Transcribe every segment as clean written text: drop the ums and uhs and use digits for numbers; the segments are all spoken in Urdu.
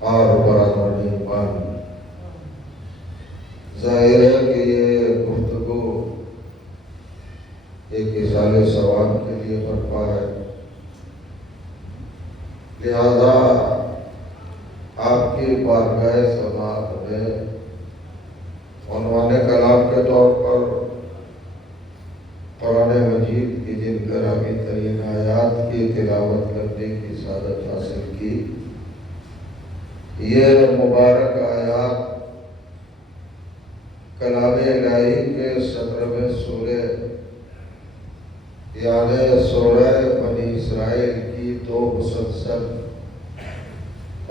اور برادران ایمان، ظاہر ہے کہ یہ گفتگو ایک اظہار ثواب کے لیے برپا ہے، لہذا آپ کی بارگاہ سماعت میں عنوان کلام کے طور پر قرآن مجید کی جن گرامی ترین آیات کی تلاوت کرنے کی سعادت حاصل کی، یہ مبارک آیات کلام الہی کے 17ویں سورہ یعنی سورہ بنی اسرائیل کی 2 مسلسل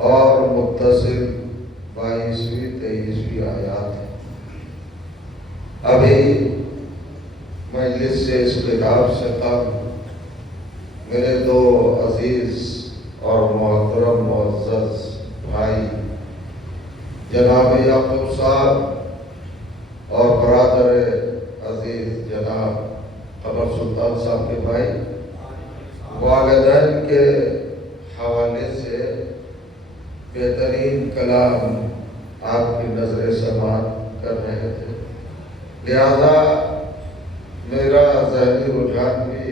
اور متصل 22ویں 23ویں آیات ہیں۔ ابھی مجلس سے اس کتاب سے قبل میرے 2 عزیز اور محترم معزز بھائی جناب یعقوب صاحب اور برادر عزیز جناب قمر سلطان صاحب کے بھائی والدین کے حوالے سے بہترین کلام آپ کی نظر سماعت کر رہے تھے، لہذا میرا ذہنی رجحان بھی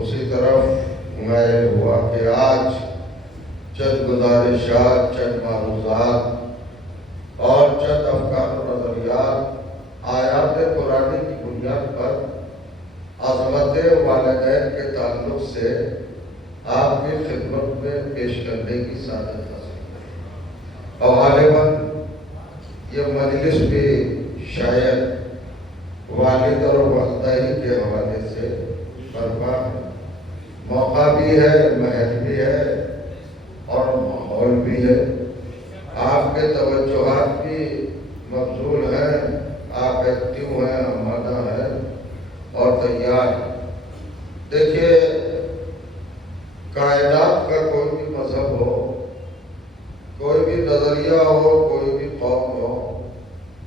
اسی طرف مائل ہوا کہ آج چند گزارشات، چند معروضات اور چند افکار و نظریات آیات قرآن کی بنیاد پر عظمت والدین کے تعلق سے آپ کی خدمت میں پیش کرنے کی سعادت حاصل ہے، اور غالباً یہ مجلس بھی شاید والد اور والدہ ہی کے حوالے سے برپا ہے، موقع بھی ہے، محل بھی ہے اور ماحول بھی ہے، آپ کے توجہات بھی مبذول ہیں، آپ ایکٹیو ہیں، آمادہ ہیں اور تیار ہیں۔ دیکھیے، کائنات کا کوئی بھی مذہب ہو، کوئی بھی نظریہ ہو، کوئی بھی قوم ہو،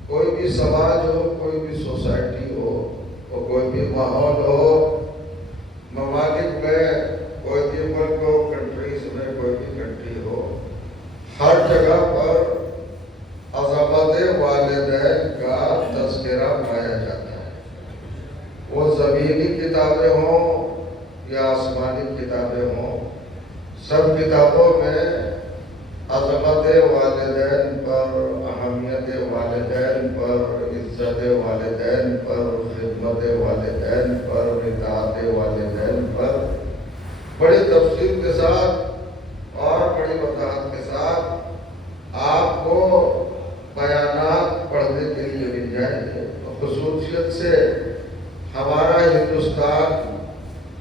کوئی بھی سماج ہو، کوئی بھی سوسائٹی ہو، اور کوئی بھی ماحول ہو، ممالک میں کوئی بھی ملک ہو، کنٹریز میں کوئی بھی کنٹری ہو، ہر جگہ پر عظمت والدین کا تذکرہ پایا جاتا ہے، وہ زمینی کتابیں ہوں یا آسمانی کتابیں ہوں، سب کتابوں میں عظمت والدین پر، اہمیت والدین پر، عزت والدین پر، خدمت والدین پر، اطاعت والدین پر بڑی تفصیل کے ساتھ اور بڑی وضاحت کے ساتھ آپ کو بیانات پڑھنے کے لیے مل جائیں گے۔ خصوصیت سے ہمارا ہندوستان،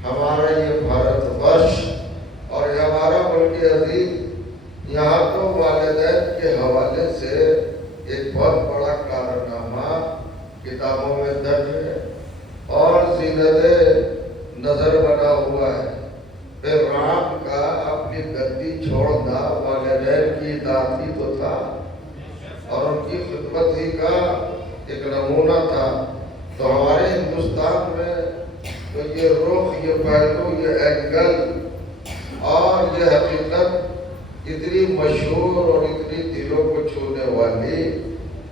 ہمارا یہ بھارت ورش اور یہ ہمارا ملک عزیز، یہاں تو والدین کے حوالے سے ایک بہت بڑا کارنامہ کتابوں میں درج ہے اور زینت نظر بنا ہوا ہے۔ پھر رام کا اپنی گدی چھوڑنا والدین کی اطاعت ہی تو تھا اور ان کی خدمت ہی کا ایک نمونہ تھا۔ تو ہمارے ہندوستان میں تو یہ رخ، یہ پہلو، یہ اینگل اور یہ حقیقت اتنی مشہور اور اتنی دلوں کو چھونے والی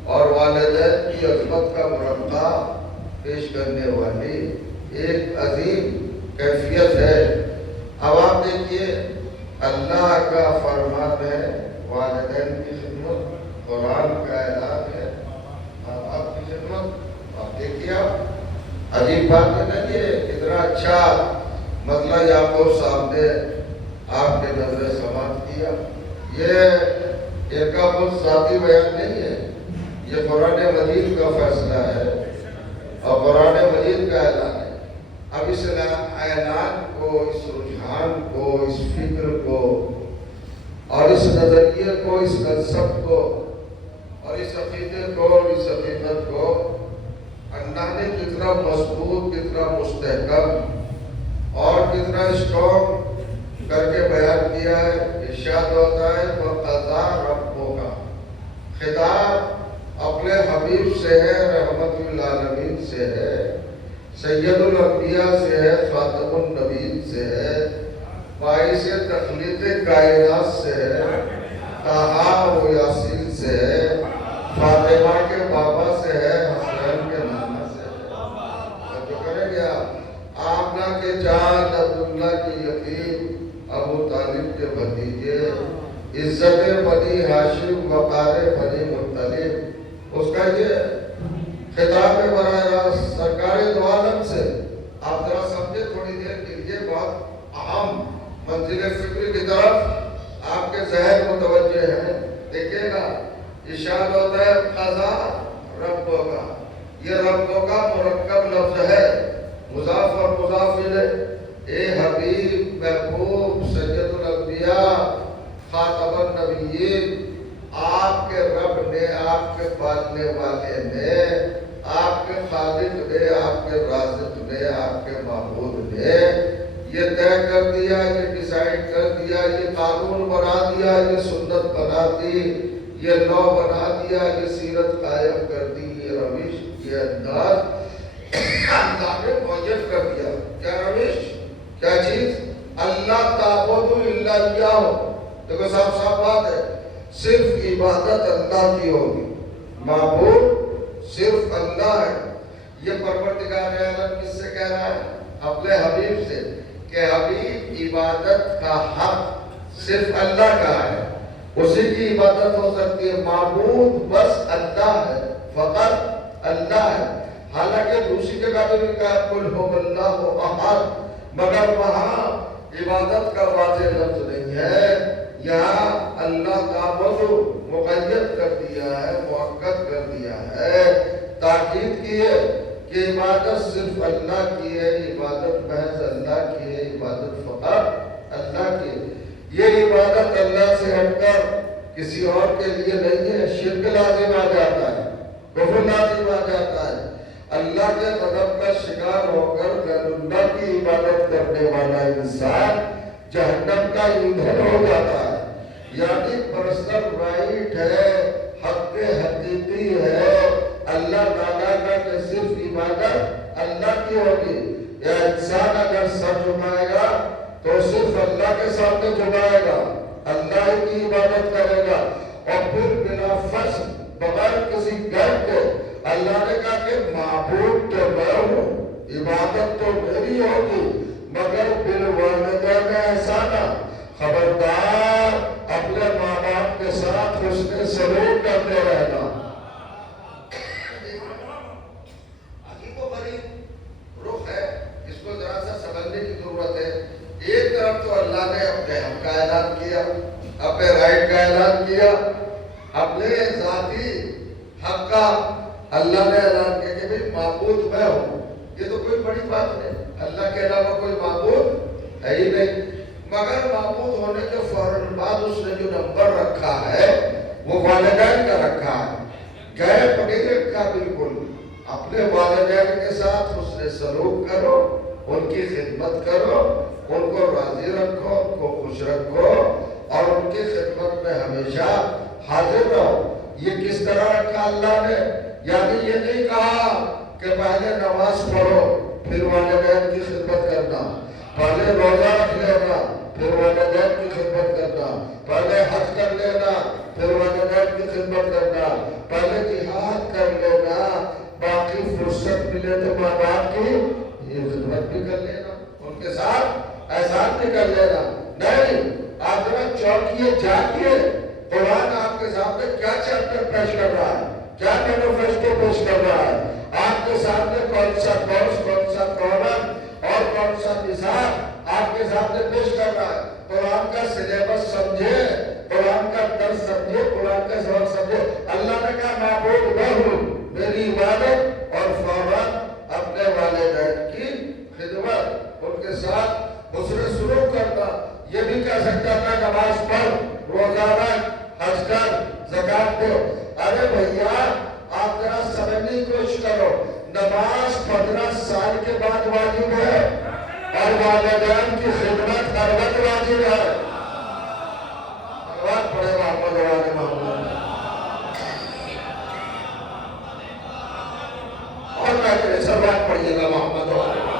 اور والدین کی عظمت کا مرقع پیش کرنے والی ایک عظیم کیفیت ہے۔ اب آپ دیکھیے، اللہ کا فرمان ہے والدین کی خدمت، قرآن کا اعلان ہے آپ کی خدمت۔ آپ دیکھیے، آپ عجیب بات ہے نا، یہ اتنا اچھا مسئلہ یعقوب صاحب نے آپ کے نظر سماعت کیا۔ یہ ایک خود ذاتی بیان نہیں ہے، یہ قرآن مجید کا فیصلہ ہے اور قرآن مجید کا اعلان ہے۔ اب اس اعلان کو، اس رجحان کو، اس فکر کو اور اس نظریے کو، اس کنسپٹ کو اور اس عقیدے کو، اس حقیقت کو اللہ نے کتنا مضبوط، کتنا مستحکم اور کتنا اسٹرانگ کر کے بیان کیا ہے۔ ارشاد ہوتا ہے وَقَضَىٰ رَبُّكَ، خطاب اپنے حبیب سے ہے، رحمت للعالمین سے ہے، سید الانبیاء سے ہے، خاتم النبیین سے ہے، باعث تخلیق کائنات سے ہے، تاہا عزت بنی ہاشم وقار بنی مطلب، اس کا یہ خطاب ہے براہ راست سرکار دو عالم سے۔ آپ ذرا سمجھے تھوڑی دیر کے لیے، بہت اہم منزل فکر کی طرف آپ کے ذہن متوجہ ہیں۔ دیکھیے گا ارشاد ہوتا ہے قضا ربوں کا، یہ ربوں کا مرکب لفظ ہے، مضاف اور مضاف الیہ۔ اے حبیب محبوب سید الانبیاء خاتم النبیین، آپ کے رب نے، آپ کے پالنے والے نے، آپ کے خالق نے، آپ کے رازق نے، آپ کے معبود نے یہ طے کر دیا، یہ ڈیسائیڈ کر دیا، یہ قانون بنا دیا، یہ سنت بنا دی، یہ لا بنا دیا، یہ سیرت قائم کر دی، یہ روش، یہ انداز اللہ نے معین کر دیا۔ کیا روش، کیا چیز؟ اللہ تعبدوا الا ایاہ۔ دیکھو صاف صاف بات ہے، صرف عبادت اللہ کی ہوگی، معبود صرف اللہ ہے۔ یہ پروردگار عالم کس سے کہہ رہا ہے؟ اپنے حبیب سے، کہ حبیب عبادت کا حق صرف اللہ کا ہے، اسی کی عبادت ہو سکتی ہے، معبود بس اللہ ہے، فقط اللہ ہے۔ حالانکہ دوسری جگہ پہ بھی کہا قل هو اللہ احد، مگر وہاں عبادت کا واضح لفظ نہیں ہے، یہاں اللہ تعبدوا مقید کر دیا ہے، مؤکد کر دیا ہے، تاکید کی ہے کہ عبادت صرف اللہ کی ہے، عبادت محض اللہ کی ہے، عبادت فقط اللہ کی ہے۔ یہ عبادت اللہ سے ہٹ کر کسی اور کے لیے نہیں ہے، شرک لازم آ جاتا ہے، کفر لازم آ جاتا ہے۔ اللہ کے غضب کا شکار ہو کر غیر اللہ کی عبادت کرنے والا انسان جہنم کا ایندھن ہو جاتا ہے۔ یعنی پرسنل رائٹ ہے، حق حقیقی ہے اللہ تعالیٰ کا کہ صرف عبادت اللہ کی ہوگی۔ یا انسان اگر سر جھکائے گا تو صرف اللہ کے سامنے جھکائے گا، اللہ کی عبادت کرے گا، اور پھر بلا فصل بغیر کسی گر کے اللہ نے کہا کہ معبود تو میں ہوں، عبادت تو میری ہوگی، مگر بالوالدین احسانا، خبردار اپنے ماں باپ کے ساتھ حسن سلوک کرتے رہنا۔ عجیب و غریب رخ ہے، اس کو ذرا سا سمجھنے کی ضرورت ہے۔ ایک طرف تو اللہ نے اپنے حق کا اعلان کیا، اپنے رائٹ کا اعلان کیا، اپنے ذاتی حق کا اللہ نے اعلان کیا کہ بھئی معبود میں ہوں۔ یہ تو کوئی بڑی بات نہیں، اللہ کے علاوہ کوئی معبود ہے ہی نہیں، مگر معبود ہونے کے فوراً بعد اس نے جو نمبر رکھا ہے وہ والدین کا رکھا ہے، گیپ نہیں رکھا بالکل۔ اپنے والدین کے ساتھ حسن سلوک کرو، ان کی خدمت کرو، ان کو راضی رکھو، ان کو خوش رکھو، اور ان کی خدمت میں ہمیشہ حاضر رہو۔ یہ کس طرح رکھا اللہ نے؟ یعنی یہ نہیں کہا کہ پہلے نماز پڑھو پھر والدین کی خدمت کرنا، پہلے روزہ رکھ لینا پھر والدین کی خدمت کرنا، پہلے حج کر لینا پھر والدین کی خدمت کرنا، پہلے جہاد کر لینا، باقی فرصت ملے تو ماں باپ کی یہ خدمت بھی کر لینا، ان کے ساتھ احسان بھی کر لینا۔ نہیں، آپ ذرا چوکیے، جاگیے، قرآن آپ کے سامنے کیا چیپٹر پیش کر رہا ہے، کیا مینیفیسٹو پیش کر رہا ہے، آپ کے سامنے کون سا کورس، کون سا کالم اور کون سا نصاب آپ کے سامنے پیش کر رہا ہے۔ قرآن کا سلیبس سمجھے، قرآن کا درس سمجھے، قرآن کا سبق سمجھے۔ اللہ نے کہا معبود میں ہوں، میری عبادت، اور فوراً اپنے والدین کی خدمت، ان کے ساتھ حسن سلوک کرنا۔ یہ بھی کہہ سکتا تھا نماز پڑھ، روزہ رکھ، حج کر، زکات دو۔ ارے بھیا آپ ذرا سمجھنے کی کوشش کرو، نماز 15 سال کے بعد واجب ہے اور والدین کی خدمت ہر وقت واجب ہے۔ بات پڑھے محمد وآل محمد، اور میں کہ سب بات پڑھیے گا محمد وآل محمد۔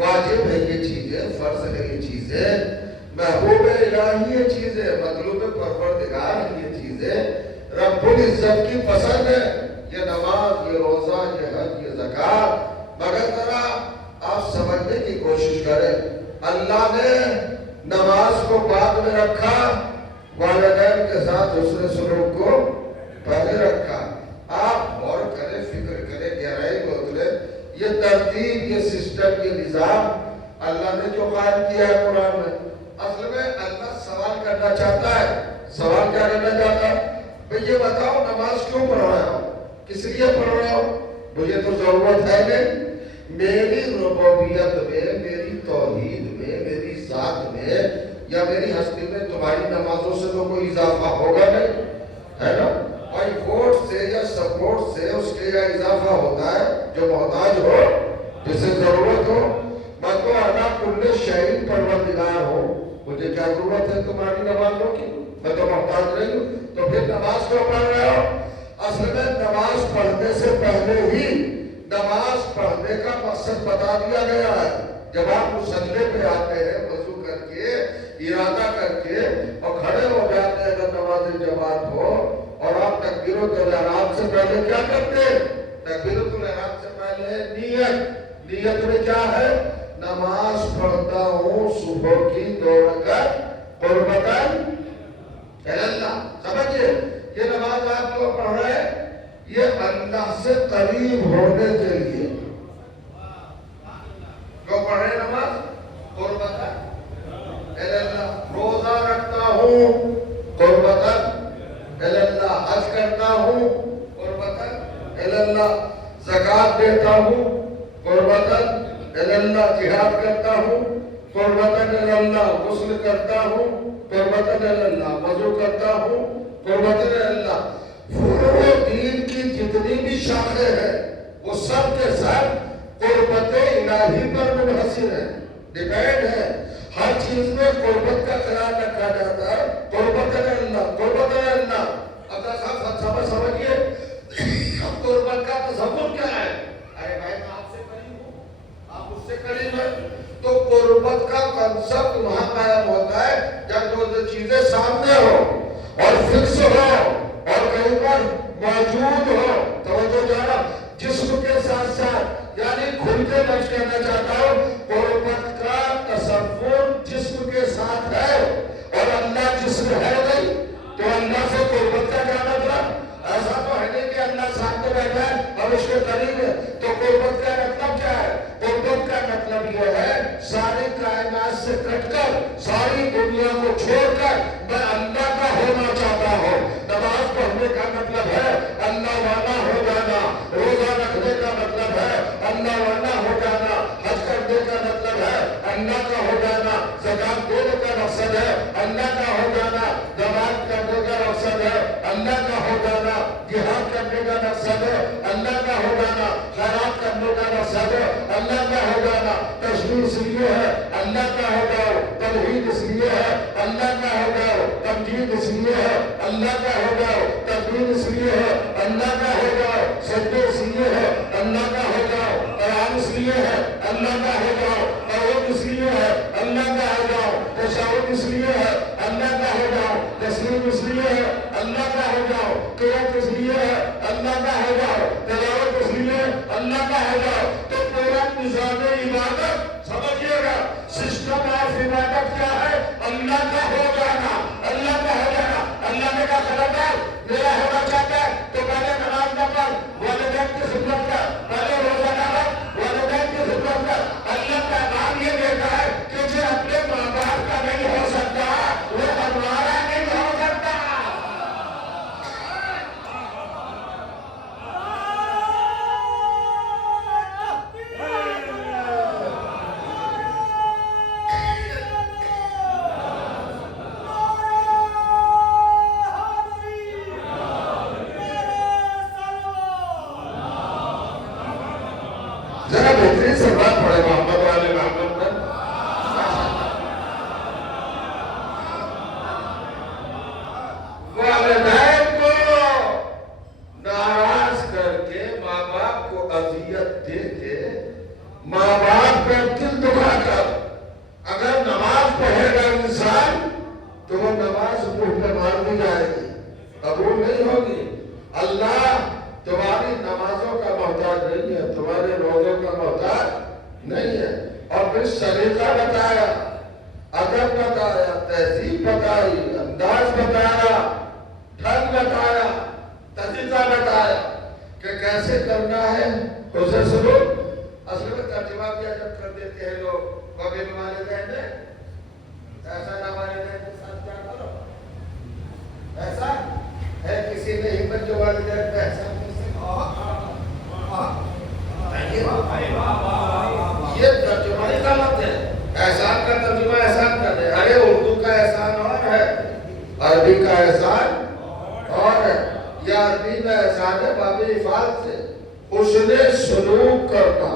واجب ہے یہ چیزیں، فرض ہے یہ چیزیں، محبوب الہی یہ چیزیں، مطلوب پروردگار ہے یہ چیزیں، رب العزت کی پسند ہے، یہ نماز، یہ روزہ، یہ حج، یہ زکات۔ مگر ذرا آپ سمجھنے کی کوشش کریں، اللہ نے نماز کو بعد میں رکھا، والدین کے ساتھ حسن سلوک کو پہلے رکھا۔ آپ غور کریں، فکر کریں، گہرائی میں اتریں، یہ ترتیب، یہ سسٹم، یہ نظام اللہ نے جو قائم کیا ہے قرآن میں، اصل میں اللہ سوال کرنا چاہتا ہے۔ سوال کیا کرنا چاہتا ہے؟ بھئی یہ بتاؤ نماز کیوں پڑھ رہا ہو، کس لیے پڑھ رہا ہو؟ مجھے تو ضرورت ہے نہیں، میری ربوبیت میں، میری توحید میں، میری ذات میں یا میری ہستی میں تمہاری نمازوں سے تو کوئی اضافہ ہوگا نہیں، ہے نا؟ اور ووٹ سے یا سپورٹ سے اس کے یا اضافہ ہوتا ہے جو محتاج ہو، جسے ضرورت ہو۔ میں تو انا کل شیء پروردگار ہوں، مجھے کیا ضرورت ہے تمہاری نمازوں کی؟ میں تو محتاج نہیں ہوں، تو پھر نماز کیوں پڑھ رہے ہو؟ اصل میں نماز پڑھنے سے پہلے ہی نماز پڑھنے کا مقصد بتا دیا گیا ہے۔ جب آپ مصلی پہ آتے ہیں وضو کر کے، ارادہ کر کے اور کھڑے ہو جاتے ہیں اگر نماز جماعت ہو، اور آپ تکبیرۃ الاحرام سے پہلے کیا کرتے ہیں؟ تکبیرۃ الاحرام سے پہلے نیت میں کیا ہے؟ نماز پڑھتا ہوں صبح کی 2 رکعت قربتاً اللہ۔ سمجھئے یہ نماز آپ کو پڑھ رہے ہیں، یہ اللہ سے قریب ہونے کے لیے کیوں پڑھ رہے نماز؟ قربتاً اللہ۔ روزہ رکھتا ہوں قربتاً اللہ، حج کرتا ہوں قربتاً اللہ، زکات دیتا ہوں قربتاً اللہ، جہاد کرتا ہوں قربتاً اللہ، غسل کرتا ہوں قربتاً اللہ، وضو کرتا ہوں قربتاً اللہ۔ فروع دین کی جتنی بھی شاخیں ہیں وہ سب کے سب قربت الہی پر منحصر ہیں، ڈیپینڈ ہے۔ ہر چیز میں قربت کا خیال رکھا جاتا ہے، قربت اللہ، قربت اللہ۔ اب صاحب سمجھئے اب قربت کا تصور کیا ہے؟ ارے بھائی میں آپ سے قریب ہوں، آپ اس سے قریب ہیں، تو قربت کا کنسپٹ وہاں قائم ہوتا ہے جب جو چیزیں سامنے ہو اور فکس ہو اور کہیں پر موجود ہو۔ توجہ جانا، جسم کے ساتھ ساتھ، یعنی کھل کے لفظ کہنا چاہتا ہوں، قربت کا تصور جسم کے ساتھ ہے اور اللہ جسم ہے نہیں، تو اللہ سے قربت کا کیا مطلب؟ ایسا تو ہے نہیں کہ اللہ سامنے بیٹھا ہے اور اس کے قریب ہے۔ تو قربت کا مطلب کیا ہے؟ قربت کا مطلب یہ ہے ساری کائنات سے کٹ کر، ساری دنیا کو چھوڑ کر میں اللہ کا ہونا چاہتا ہوں۔ نماز پڑھنے کا مطلب ہے اللہ والا ہو جانا، روزہ رکھنے کا مطلب ہے اللہ والا ہو جانا، حج کرنے کا مطلب ہے اللہ کا ہو جانا، زکات دینے کا مقصد ہے اللہ کا ہو جانا، نماز کرنے کا مقصد ہے اللہ کا ہو جانا، جہاد کرنے کا مقصد ہے اللہ کا ہو جانا، خیرات کرنے کا مقصد ہے اللہ کا ہو جانا، تشبیہ اس لیے ہے اللہ کا ہو جاؤ، توحید اس لیے ہے اللہ کا ہو جاؤ، تمجید اس لیے ہے اللہ کا ہو جاؤ، تکبیر اس لیے ہے اللہ کا ہو جاؤ، سجدے اس لیے ہے اللہ کا ہو جاؤ، قیام اس لیے ہے اللہ کا ہو جاؤ، تعوذ اس لیے ہے اللہ کا ہو جاؤ، تشہد اس لیے ہے اللہ کا ہو جاؤ، تسلیم اس لیے ہے اللہ کا ہو جاؤ، قرات اس لیے ہے اللہ کا ہو جاؤ، تلاوت اس لیے اللہ کا ہو جاؤ۔ تو پورا نظام عبادت سمجھیے گا، سسٹم آف عبادت کیا ہے؟ اللہ کا ہو جانا، اللہ کا ہو جانا۔ اللہ نے کہا خبردار میرا ہونا چاہتا ہے تو پہلے نماز نہ پڑھ، والدین کی خدمت کر، پہلے روزہ نہ رکھ، والدین کی خدمت کر۔ اللہ کا نام یہ دیتا ہے کہ جو اپنے ماں باپ کا نہیں ہو سکتا وہ ہمارا نہیں ہو سکتا۔ ادب بتایا، تہذیب بتائی، انداز بتایا، ڈھنگ بتایا، طریقہ بتایا کہ کیسے کرنا ہے اسے سلوک۔ اصل میں ترجمہ بھی جب کر دیتے ہیں لوگ وبال والدین ایسا نہ والدین کے ساتھ کیا کرو، ایسا ہے کسی نے ہمت جو والدین کا احسان یہ ترجمہ نہیں غلط ہے۔ احسان کا ترجمہ احسان کر دے، ارے اردو کا احسان اور ہے، عربی کا احسان اور ہے۔ یا عربی میں احسان ہے باب افعال سے حسن سلوک کرنا۔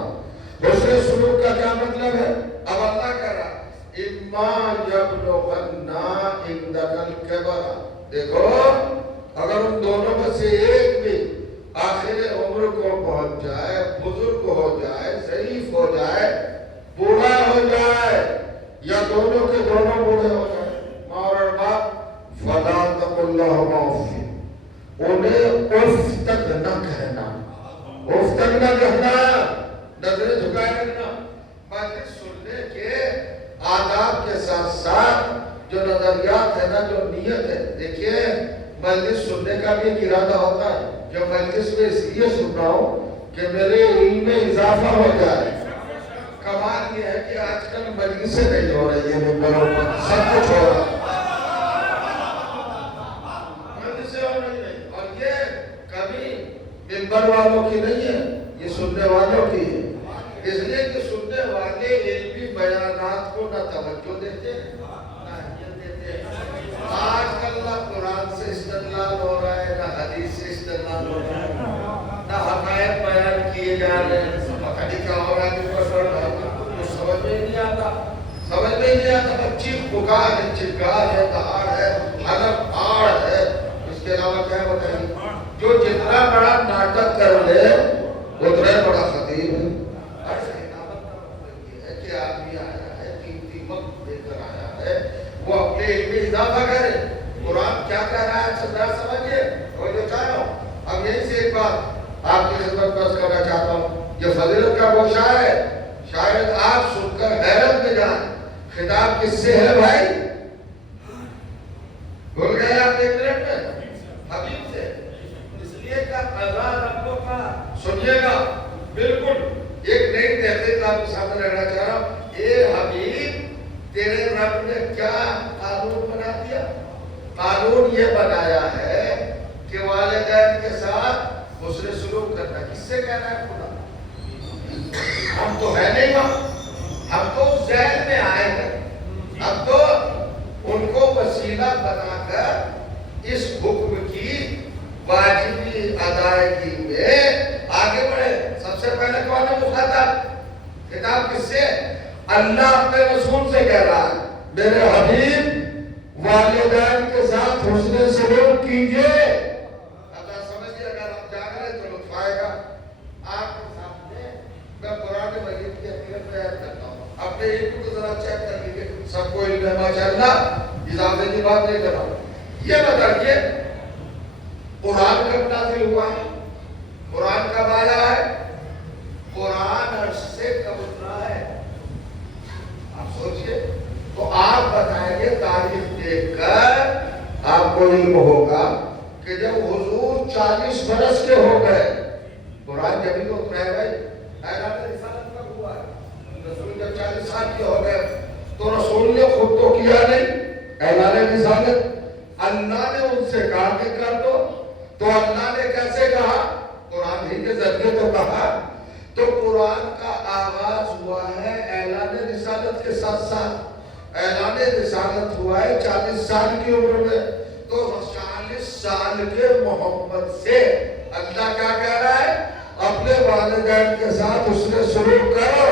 حسن سلوک کا کیا مطلب ہے؟ اب اللہ کہہ رہا اما یبلغن عندک الکبر، دیکھو اگر ان دونوں میں سے ایک بھی آخر عمر کو پہنچ جائے، بزرگ ہو جائے، ضعیف ہو جائے، بوڑھا ہو جائے، یا دونوں کے دونوں بوڑھے ہو جائے، ماں اور باپ، فلا تقل لہما اف، انہیں اف تک نہ کہنا، اف تک نہ کہنا، نظریں جھکائے رکھنا۔ بلکہ سننے کے آداب کے ساتھ ساتھ جو نظریات ہے نا، جو نیت ہے، دیکھیے مجلس سننے کا بھی ایک ارادہ ہوتا ہے، جو مجلس میں اس لیے سن رہا ہوں کہ میرے علم میں اضافہ ہو جائے۔ کمال یہ ہے کہ آج کل مجلسیں نہیں ہو رہی ہیں، ممبروں پر سب کچھ ہو رہا ہے، مجلسیں ہو رہی ہیں، اور یہ کبھی ممبر والوں کی نہیں ہے، یہ سننے والوں کی ہے۔ اس لیے کہ سننے والے علمی بیانات کو نہ توجہ دیتے ہیں نہ اہمیت دیتے ہیں۔ آج کل نہ قرآن سے استدلال ہو رہا ہے، نہ حدیث سے استدلال ہو رہا ہے، نہ حقائق بیان کیے جا رہے ہیں، پتہ نہیں کیا ہو رہا ہے، کچھ سمجھ میں نہیں آتا، سمجھ میں نہیں آتا۔ چیخ پکار ہے، چنگار ہے، دہاڑ ہے، حلف آڑ ہے، اس کے علاوہ کیا بتائیے؟ جو جتنا بڑا ناٹک کر لے اتنا بڑا خطیب ہے۔ آدمی آیا ہے، قیمتی وقت لے کر آیا ہے، وہ اپنے علم میں اضافہ کرے۔ قرآن کیا کہہ رہا ہے ذرا سمجھیے، اور جو چاہ رہا ہوں اب یہیں سے ایک بات آپ کی خدمت پیش کرنا چاہتا ہوں۔ یہ فضیلت کا گوشہ ہے، شاید آپ سن کر حیرت میں جائیں۔ خطاب کس سے ہے بھائی؟ بھول گئے آپ ایک منٹ میں؟ حبیب سے۔ اس لیے کہ اذان ربوں کا سنیے گا، بالکل ایک نئی تحقیق آپ کے سامنے رکھنا چاہ رہا ہوں۔ اے حبیب، تیرے رب نے کیا قانون بنا دیا؟ قانون یہ بنایا ہے کہ والدین کے ساتھ حسن سلوک کرنا۔ کس سے کہہ رہا ہے خدا؟ ہم تو ہے نہیں وہاں، ہم تو ذہن میں آئے ہیں، اب تو ان کو وسیلہ بنا کر اس حکم کی واجبی ادائیگی میں آگے بڑھے۔ سب سے پہلے کون ہے مخاطب؟ خطاب کس سے؟ اللہ اپنے رسول سے کہہ رہا ہے میرے حبیب والدین کے ساتھ حسن سلوک کیجئے۔ اللہ سمجھئے، اگر آپ جاگ رہے تو لطف آئے گا۔ آپ کے سامنے میں قرآن مجید کی حقیقت بیان کرتا ہوں، اپنے علم کو ذرا چیک کر لیجیے، سب کو علم ہے ماشاءاللہ، اضافے کی بات نہیں کر رہا ہوں۔ یہ بتائیے قرآن کب نازل ہوا ہے؟ قرآن کب آیا ہے؟ قرآن عرش سے کب اترا ہے؟ آپ سوچئے، تو آپ بتائیں گے تاریخ دیکھ کر آپ کو علم ہوگا کہ جب حضور 40 برس کے ہو گئے، قرآن جبھی تو اترا ہے بھائی۔ اعلان رسالت کب ہوا ہے؟ رسول جب 40 سال کے ہو گئے تو رسول نے خود تو کیا نہیں اعلان رسالت، اللہ نے ان سے کہا کہ کر دو۔ تو اللہ نے کیسے کہا؟ قرآن ہی کے ذریعے تو کہا۔ تو قرآن کا آغاز ہوا ہے اعلان رسالت کے ساتھ ساتھ۔ اعلان رسالت ہوا ہے 40 سال کی عمر میں، تو 40 سال کے محمد سے اللہ کیا کہہ رہا ہے؟ اپنے والدین کے ساتھ حسن سلوک کرو۔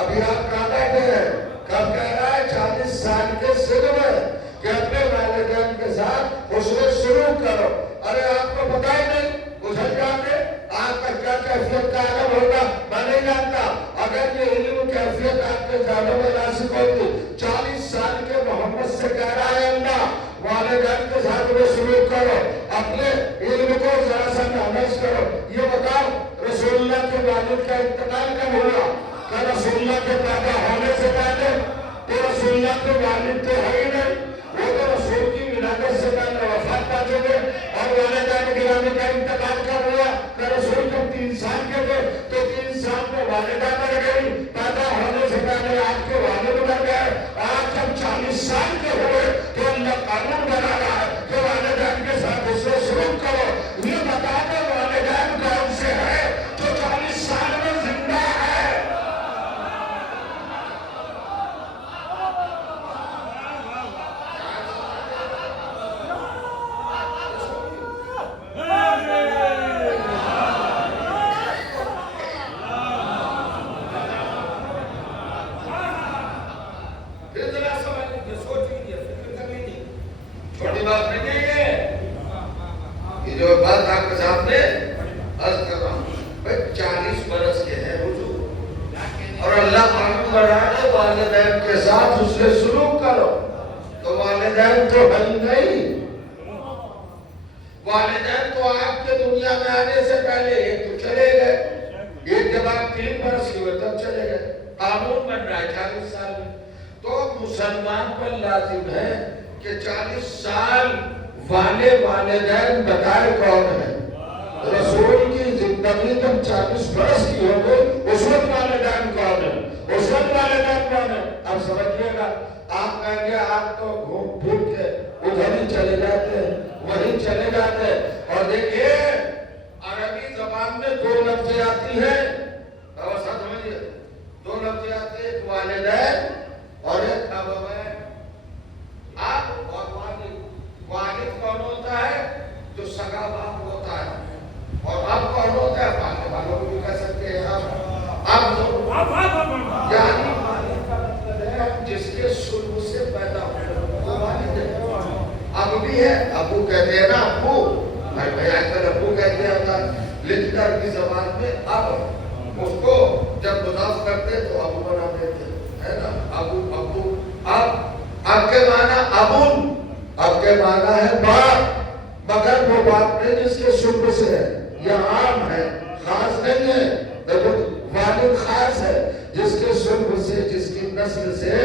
ابھی آپ کہاں بیٹھے ہیں؟ کب کہہ رہا ہے؟ 40 سال کے سن میں کہ اپنے والدین کے ساتھ حسن سلوک کرو۔ ارے آپ کو پتہ ہی نہیں، اچھل جاتے آپ کا کیا کیفیت کا عالم ہوگا میں نہیں جانتا۔ اگر یہ علم کیفیت آپ کے ذہنوں میں ناسک ہوتی، 40 سال کے محمد سے کہہ رہا ہے اللہ والدین کے ساتھ وہ سلوک کرو، اپنے علم کو ذرا سا محنت کرو۔ یہ بتاؤ رسول اللہ کے والد کا انتقال کب ہوا؟ کہ رسول اللہ کے پیدا ہونے سے پہلے؟ تو رسول اللہ کے والد والد تو ہے ہی نہیں، وہ تو رسول کی ولادت سے پہلے وفات پا چکے، اور والدین گرامی کا انتقال کب ہوا؟ کہ رسول جب 3 سال کے تھے تو 3 سال میں والدہ مر گئی، پیدا ہونے سے پہلے آپ کے والد مر گئے، آپ جب 40 سال کے ہوئے تو اللہ قانون بنا رہا ہے کہ والدین کے ساتھ اس سے سلوک کرو۔ یہ بتا دو والدین کون سے ہیں جو 40 سال میں زندہ ہے؟ چھوٹی بات نہیں ہے یہ جو بات آپ کے سامنے عرض کر رہا ہوں، 40 برس کے ہیں حضور، اور اللہ قانون بنا ہے والدین کے ساتھ اس سے سلوک کرو، تو والدین تو ہے نہیں، والدین تو آپ کے دنیا میں آنے سے پہلے ایک تو چلے گئے، ایک کے بعد 3 برس ہوئے تب چلے گئے، قانون بن رہا ہے 40 سال میں، تو مسلمان پر لازم ہے کہ 40 سال والے والدین بتائے کون ہیں؟ رسول کی زندگی جب 40 برس کی ہو گئی، اس وقت والدین کون ہیں؟ اس وقت والدین کون ہیں؟ اب سمجھئے گا، آپ کہیں گے آپ تو گھوم پھر کے ادھر ہی چلے جاتے ہیں، وہیں چلے جاتے ہیں، اور دیکھئے عربی زبان میں 2 لفظیں آتی ہیں، اور ساتھ سمجھئے 2 لفظیں آتی ہیں، ایک والدین اور ایک ابوین۔ آپ اور والد کون ہوتا ہے؟ جو سگا باپ ہوتا ہے، اور اب کون ہوتا ہے؟ پالنے والوں کو بھی کہہ سکتے ہیں اب یعنی والد کا مطلب ہے جس کے سلب سے پیدا ہوتا وہ والد ہے۔ اب بھی ہے، ابو کہتے ہیں نا، ابو بھائی آج کل ابو کہتے ہیں، لکھ کر کی زبان میں اب اس کو جب مضاف کرتے تو ابو بنا دیتے ہے نا، ابو اب کے معنی ابن، اب کے معنی ہے باپ، مگر وہ باپ نہیں جس کے سلب سے ہے، یہ عام ہے، خاص نہیں ہے، والد خاص ہے، جس کے سلب سے، جس کی نسل سے،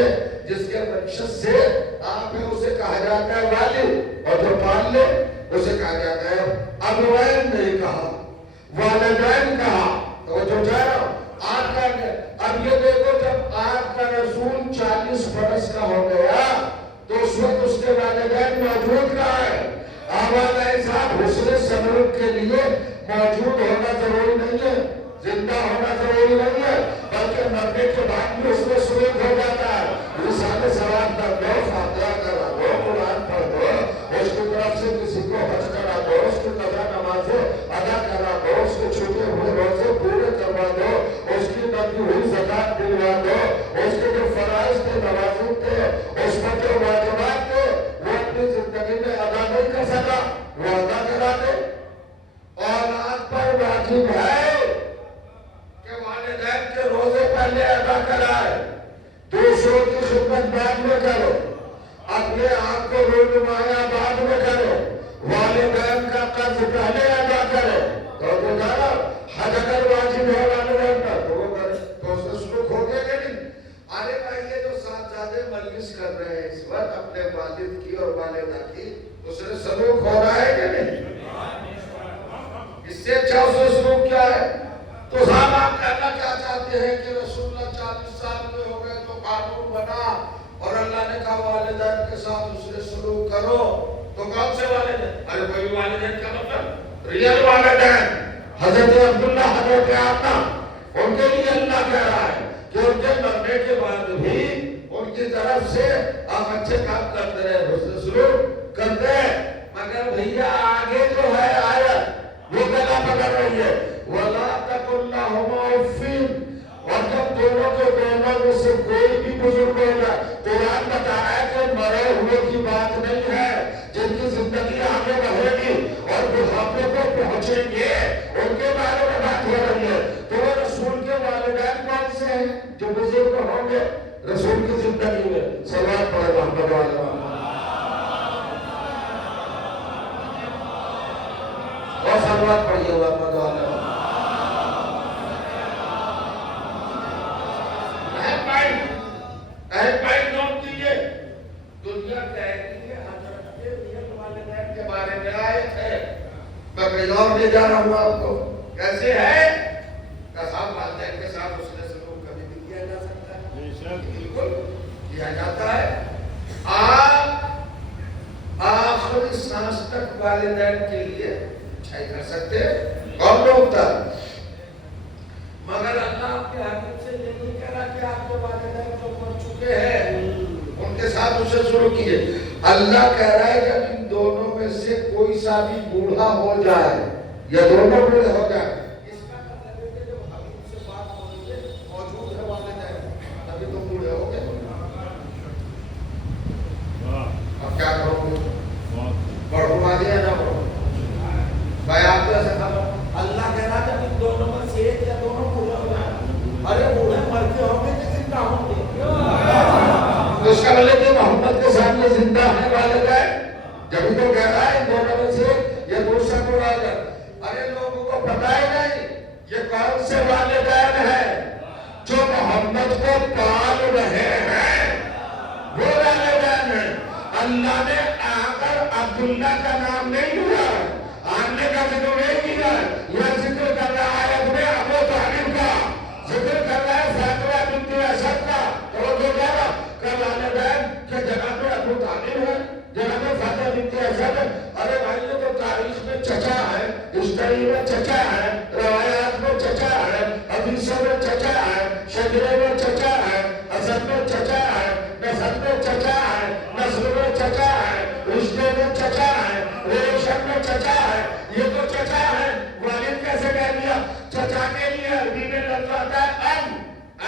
جس کے منشد سے آپ ہے، اسے کہا جاتا ہے والد، اور جو پال لے اسے کہا جاتا ہے ابوین، نہیں کہا والدین کہا، تو جو جا رہا ہوں آپ کا ہے۔ اب یہ دیکھو جب آپ کا رسول 40 برس کا ہو گیا تو اس وقت اس کے والدین موجود کہاں ہے؟ آباد صاحب حسن سلوک کے لیے موجود ہونا ضروری نہیں ہے، زندہ ہونا ضروری نہیں ہے، بلکہ مرنے کے بعد بھی اس میں سلوک ہو جاتا ہے۔ رسالہ سوال کر دو، فاتحہ کرا دو، قرآن پڑھ دو، اس کی طرف سے کسی کو حج کرا دو، اس کی قضا نمازیں ادا کرا دو، اس کے چھوٹے ہوئے روزے پورے کروا دو، اس کی نبی ہوئی زکات دلوا دو، اس کے جو فرائض تھے، نوازل تھے، اس پر جو واجبات تھے وہ اپنی زندگی میں ادا نہیں کر سکا، وہ ادا کرا دے۔ اولاد پر واجب ہے کہ والدین کے روزے پہلے ادا کرائے، دوسروں کی خدمت بعد میں کرو، اپنے آپ کو رونمایا بعد میں کرو، والدین کا قرض پہلے ادا کرو، تو دوبارہ حج اگر واجب ہے والدین کا تو وہ کرے، تو اس سے سلوک ہو گیا کہ نہیں؟ ارے بھائی یہ جو صاحبزادے مجلس کر رہے ہیں اس وقت اپنے والد کی اور والدہ کی، اس سے سلوک ہو رہا ہے کہ نہیں؟ اس سے اچھا اس سے سلوک کیا ہے؟ تو صاحب آپ کہنا کیا چاہتے ہیں کہ رسول اللہ 40 سال میں ہو گئے تو قانون بنا اور اللہ نے کہا والدین کے ساتھ اس سے سلوک کرو، تو کون سے والدین؟ ارے کوئی والدین کا مطلب ریل والدین، حضرت عبداللہ، حضرت آمنہ، ان کے لیے اللہ کہہ رہا ہے کہ ان کے مرنے کے بعد بھی ان کی طرف سے آپ اچھے کام کرتے رہے، حسن سلوک کرتے ہیں، مگر بھیا آگے جو ہے آیت وہ گلا پکڑ رہی ہے، وَلَا تَقُلْ لَهُمَا اُفٍّ، اور جب دونوں کے دونوں میں سے کوئی بھی بزرگ ہوگا، قرآن بتا رہا ہے کہ مرے ہوئے کی بات نہیں ہے، جن کی زندگی آگے بڑھے گی اور بڑھاپے کو پہنچیں گے ان کے بارے میں بات ہو رہی ہے، تو وہ رسول کے والدین کون سے ہیں جو بزرگ ہوں گے رسول کی زندگی میں؟ صلوات پڑھے محمد علیہ اور صلوات پڑھیے محمد علیہ۔ دنیا کہتی ہے حضرت کے نیک والدین کے بارے میں آیت ہے. میں کہیں اور لے جا رہا ہوں آپ کو. کیسے ہے؟ صاحب والدین کے ساتھ اس نے سلوک کبھی بھی کیا جا سکتا ہے. بالکل کیا جاتا ہے. آپ آخری سانس تک والدین کے لیے اچھائی کر سکتے ہیں. کون روکتا ہے؟ مگر اللہ آپ کے حکم سے یہ نہیں کہہ رہا کہ آپ کے والدین جو مر چکے ہیں ان کے ساتھ اسے شروع کیے. اللہ کہہ رہا ہے جب ان دونوں میں سے کوئی سا بھی بوڑھا ہو جائے یا دونوں بوڑھے ہو جائے, اس کا مطلب ہے کہ جب حبیب سے بات ہو رہی ہے موجود ہے والدین, ابھی تو بوڑھے ہو گئے. اب کیا کرو گے؟ بڑھوا دیا نہ بڑھو بھائی. آپ جیسے اللہ کہہ رہا جب ان دونوں میں سے ایک یا دونوں بوڑھے ہو جائے, ارے بوڑھے مرتے ہوں گے کہ زندہ ہوں گے؟ اس کا مطلب کہ محمد کے سامنے زندہ ہے والدین. جب تو کہہ رہا ہے ان دونوں میں سے یہ دوسرا کو آ کر, ارے لوگوں کو پتہ ہی نہیں یہ کون سے والدین ہیں جو محمد کو پال رہے ہیں. وہ والدین ہیں. اللہ نے آ کر عبداللہ کا نام نہیں لیا, آنے کا ذکر نہیں کیا. یہ ذکر کر رہا ہے اپنے ابو طالب کا, ذکر کر رہا ہے فاطمہ بنت اسد کا. تو وہ کہہ رہا کہ والدین کے جگہ پہ ابو طالب ہے, جگہ پہ فاطمہ بنت اسد ہے. ارے بھائی یہ تو تاریخ میں چچا ہے, ہسٹری میں چچا ہے, روایات میں چچا ہے, حدیثوں میں چچا ہے, شجرے میں چچا ہے, اصل میں چچا ہے, نسل میں چچا ہے, نسل میں چچا ہے, رشتے میں چچا ہے, ریشن میں چچا ہے. یہ تو چچا ہے. والد کیسے کہہ دیا؟ چچا کے لیے عربی میں لفظ آتا ہے ام,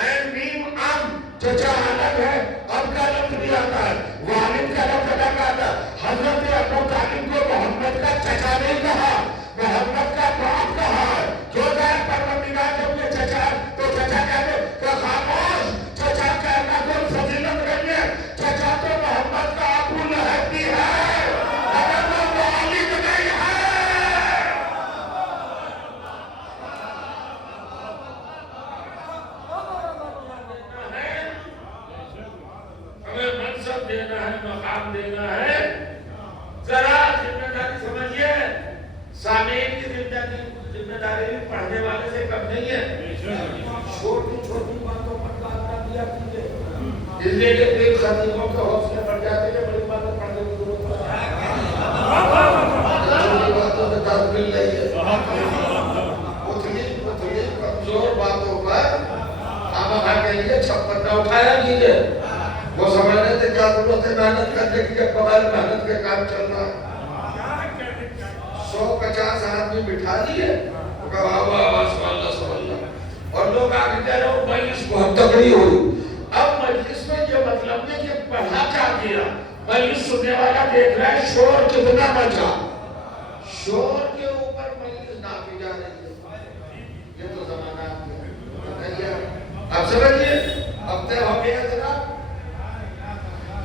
عین میم ام. چچا الگ ہے, اب کا لفظ بھی آتا ہے, والد کا لفظ الگ آتا ہے. حضرت ابو طالب کو محمد کا چچا نہیں کہا, محمد کا باپ کہا ہے. جو جائے پروردگار جب یہ چچا تو چچا کہتے کہ خاموش, چچا کہنا کوئی فضیلت نہیں ہے. چچا تو محمد کا ابو لہب بھی ہے, مگر وہ والد نہیں ہے. ہمیں منصب دینا ہے, مقام دینا ہے. ذرا ذمہ داری سمجھیے. سامعین کی ذمہ داری بھی پڑھنے والے سے کم نہیں ہے. چھوٹی چھوٹی باتوں پر بات نہ دیا کیجیے, اس لیے کہ پھر خطیبوں کے حوصلے بڑھ جاتے ہیں, بڑی باتیں پڑھنے کی ضرورت پڑتی ہے. چھوٹی باتوں سے درد مل رہی ہے. اتنی کمزور باتوں پر خامخواہ کہیے چھپن نہ اٹھایا کیجیے. وہ سمجھنے سے کیا ضرورت ہے محنت کرنے کی جب بغیر محنت کے کام چل رہا ہے. 150 آدمی بٹھا دیے, اور لوگ آگے کہہ رہے ہو مجلس بہت تگڑی ہوئی. اب مجلس میں یہ مطلب نہیں کہ پڑھا کیا گیا, مجلس سننے والا دیکھ رہا ہے شور کتنا بچا. شور کے اوپر مجلس ناپی جا رہی ہے. یہ تو زمانہ ہے. اب سمجھئے, اب طے ہو گیا جناب.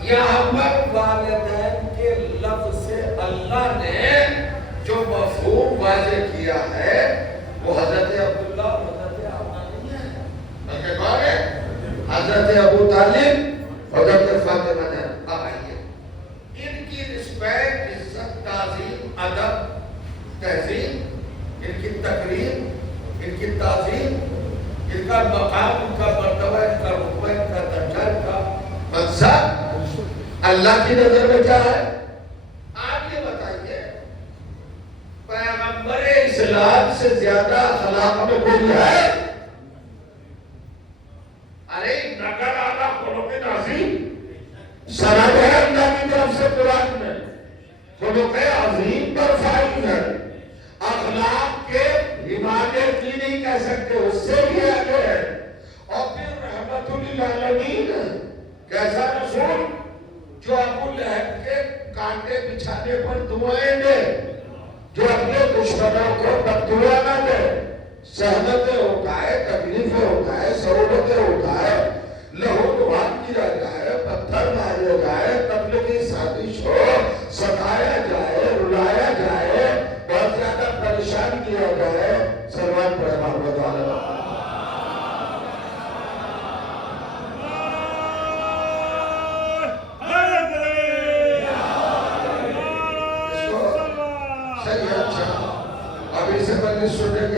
یہاں پر والدین کے لفظ سے اللہ نے جو مفہوم واضح کیا ہے وہ حضرت عبداللہ اور حضرت عمر نہیں ہے, بلکہ کون ہے؟ حضرت ابو طالب اور حضرت فاطمہ نے. اب آئیے ان کی رسپیکٹ, عزت, تعظیم, ادب, تہذیب, ان کی تقریم, ان کی تعظیم, ان کا مقام, ان کا مرتبہ, ان کا رتبہ, ان کا درجہ, ان کا منصب اللہ کی نظر میں کیا ہے؟ آپ یہ بتائیے, پیغمبر اسلام سے زیادہ اخلاق میں کوئی ہے؟ ارے نگر آلہ خلق عظیم سند ہے اللہ کی طرف سے قرآن میں, خلق عظیم پر فائد ہے. اخلاق کے حمایت کی نہیں کہہ سکتے, اس سے بھی آگے ہے. اور پھر رحمت للعالمین, کیسا رسول جو ابو لہب کے کانٹے بچھانے پر دعائیں دے, جو اپنے دشمنوں کو بددعا نہ دے, سہمتیں اٹھائے, تکلیفیں اٹھائے, سہولتیں اٹھائے, لہو لہان کیا جائے, پتھر مارے جائے, قتل کی سازش ہو, ستایا جائے, رلایا جائے, بہت زیادہ پریشان کیا جائے. سلمان پڑھے محمد والا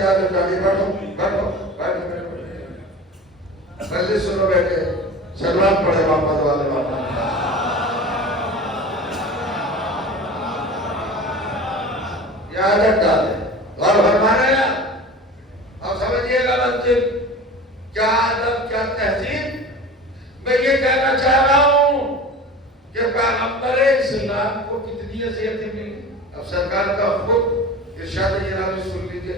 یاد اٹھانی. بیٹھو بیٹھو بیٹھو پہلے سنو بیٹھے سلوات پڑھے محمد والے والا. عادت ڈالے اور فرمانا ہے. اب سمجھئے گا مسجد کیا ادب کیا تہذیب. میں یہ کہنا چاہ رہا ہوں کہ پیغمبر اسلام کو کتنی اذیتیں ملی. اب سرکار کا خود ارشاد جناب سن لیجیے.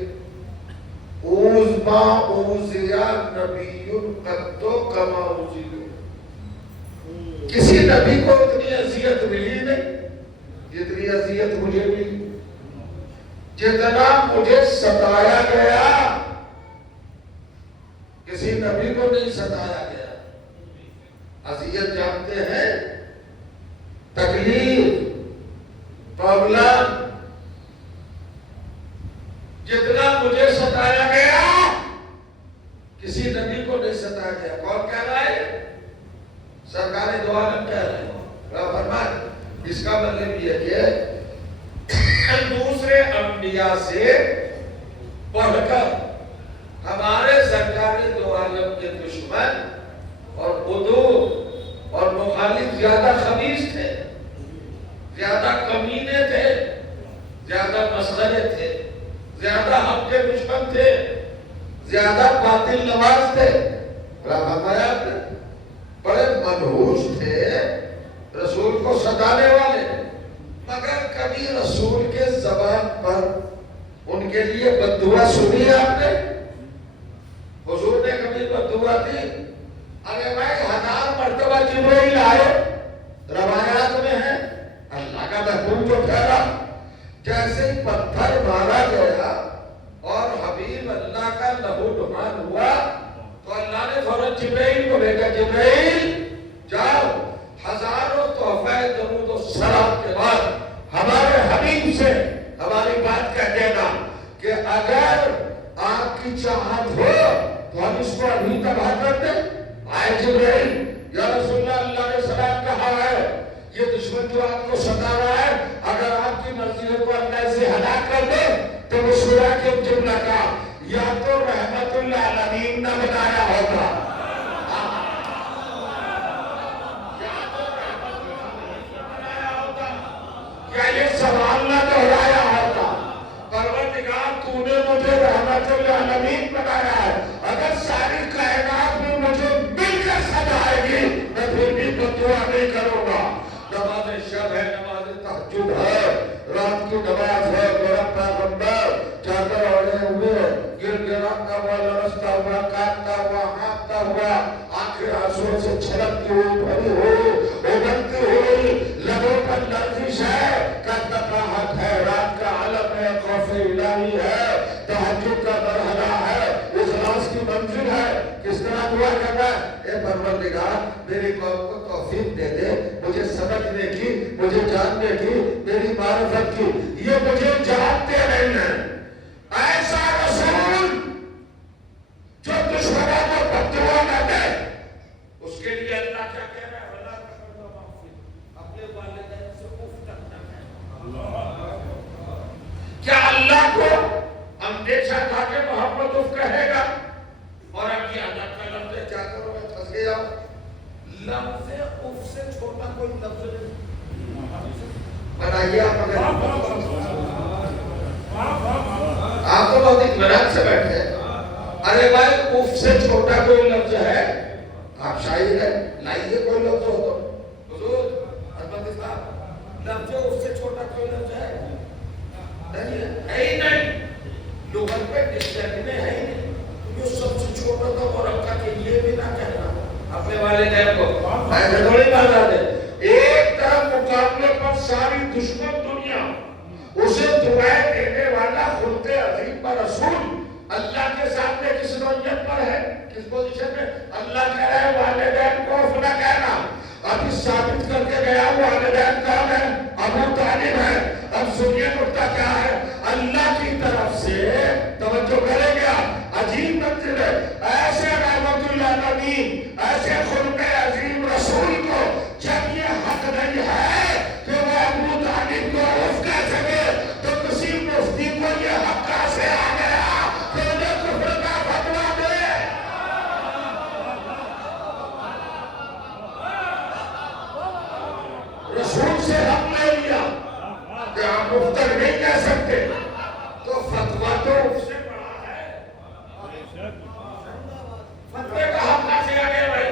اوز ما اوزیا نبی قد کما اوزیو. کسی نبی کو اتنی اذیت ملی نہیں جتنی اذیت مجھے ملی. جتنا مجھے ستایا گیا کسی نبی کو نہیں ستایا گیا. اذیت جانتے ہیں تکلیف پرابلم. جتنا مجھے ستایا گیا کسی نبی کو نہیں ستایا گیا. کون کہہ رہا ہے؟ سرکار دو عالم کہہ رہے ہیں. فرمائے اس کا مطلب یہ کہ دوسرے انبیاء سے بڑھ کر ہمارے سرکار دو عالم کے دشمن اور عدو اور مخالف زیادہ خبیث تھے, زیادہ کمینے تھے, زیادہ مسخرے تھے, زیادہ حق کے دشمن تھے, زیادہ باطل نواز تھے. بڑے منحوس تھے, رسول کو ستانے والے. مگر کبھی رسول کے زبان پر ان کے لیے بددعا سنی ہے آپ نے؟ حضور نے کبھی بددعا دی؟ ارے بھائی 1000 مرتبہ جبرائیل آئے, روایات میں ہے. اللہ کا محبوب جو ٹھہرا, جیسے ہی پتھر مارا گیا اور حبیب اللہ کا لہو لہان ہوا تو اللہ نے فوراً جبرائیل کو بھیجا. جبرائیل جاؤ, ہزاروں تحفہ درود و سلام کے بعد ہمارے حبیب سے ہماری بات کہہ دینا کہ اگر آپ کی چاہت ہو تو ہم اس کو ابھی تباہ کر دیں. آئے جبرائیل, یا رسول اللہ, اللہ نے سلام کہا ہے یہ دشمن جو آپ کو ستا رہا ہے اگر آپ کی مرضی ہے تو اللہ اسے ہلاک کر دے. تو وہ سورہ کے جملہ کا یا تو رحمت اللہ العالمین نہ بنایا ہوگا, یہ سوال نہ دہرایا ہوتا. پروردگار تو نے مجھے رحمت للعالمین بنایا ہے, اگر ساری کائنات میں مجھے مل کر ستائے گی میں پھر بھی بددعا نہیں کروں گا. نماز شب ہے, نماز تہجد ہے, رات کی نماز ہے. میرا پیغمبر چادر اوڑھے ہوئے گر گراتا ہوا, لرزتا ہوا, کانپتا ہوا, ہانپتا ہوا, آنکھیں آنسوؤں سے چھلکتی ہوئی, بھری ہوئی, ابلتی ہوئی, لبوں پر لرزش ہے, راحت ہے, رات کا عالم ہے, خوف الہی ہے, تہجد کا مرحلہ ہے, اخلاص کی منزل ہے. کس طرح دعا کرنا ہے؟ اے پروردگار میری قوم کو توفیق دے دے, مجھے سمجھنے کی, مجھے جاننے کی, میری معرفت کی. یہ مجھے جانتے نہیں ہیں. ایسا رسول جو دشمنوں کو بددعا نہ دے, اس کے لیے اللہ کیا کہہ رہا ہے؟ وَلَا تَقُلْ مَغْفِرْ, اپنے والدین سے اف تک نہ کہنا. کیا اللہ کو اندیشہ تھا کہ محمد اف کہے گا؟ اور اب یہ اللہ کا لفظ ہے, کیا کرو میں پھنس گیا. لفظ اف سے چھوٹا کوئی لفظ نہیں بنائیے. آپ تو بہت اطمینان سے بیٹھے. ارے بھائی اف سے چھوٹا کوئی لفظ ہے؟ آپ شاعر ہے, لائیے کوئی لفظ ہو تو. حضور حضرت صاحب لفظ اف سے چھوٹا کوئی لفظ ہے؟ نہیں ہے ہی نہیں. لغت پہ ڈکشنری میں ہے ہی نہیں. جو سب سے چھوٹا تھا وہ رکھا کہ یہ بھی نہ کہنا اپنے والدین کو. ایسے تھوڑی بات ہے. ایک طرف مقابلے پر ساری دشمن دنیا, اسے دعائیں دینے والا خلق عظیم پر رسول اللہ کے سامنے کس نوعیت پر ہے, کس پوزیشن میں؟ اللہ کہہ رہے ہیں والدین کو اف نہ کہنا. ابھی ثابت کر کے گیا والدین کون ہے؟ ابو طالب ہے. اب سنیے نکتہ کیا ہے. اللہ کی طرف سے توجہ کرے گا, عجیب منزل ہے. ایسے رحمت اللہ العالمین, ایسے خلق عظیم رسول کو جب یہ حق نہیں ہے کہ وہ ابو طالب کو اف کہہ سکے, تو کسی مفتی کو یہ حق کہاں سے آ گیا کہ رسول سے حق لے لیا کہ آپ مفتر نہیں کہہ سکتے، تو فتویٰ تو اس سے بڑا ہے۔ فتوے کا حق کیسے آ گیا بھائی؟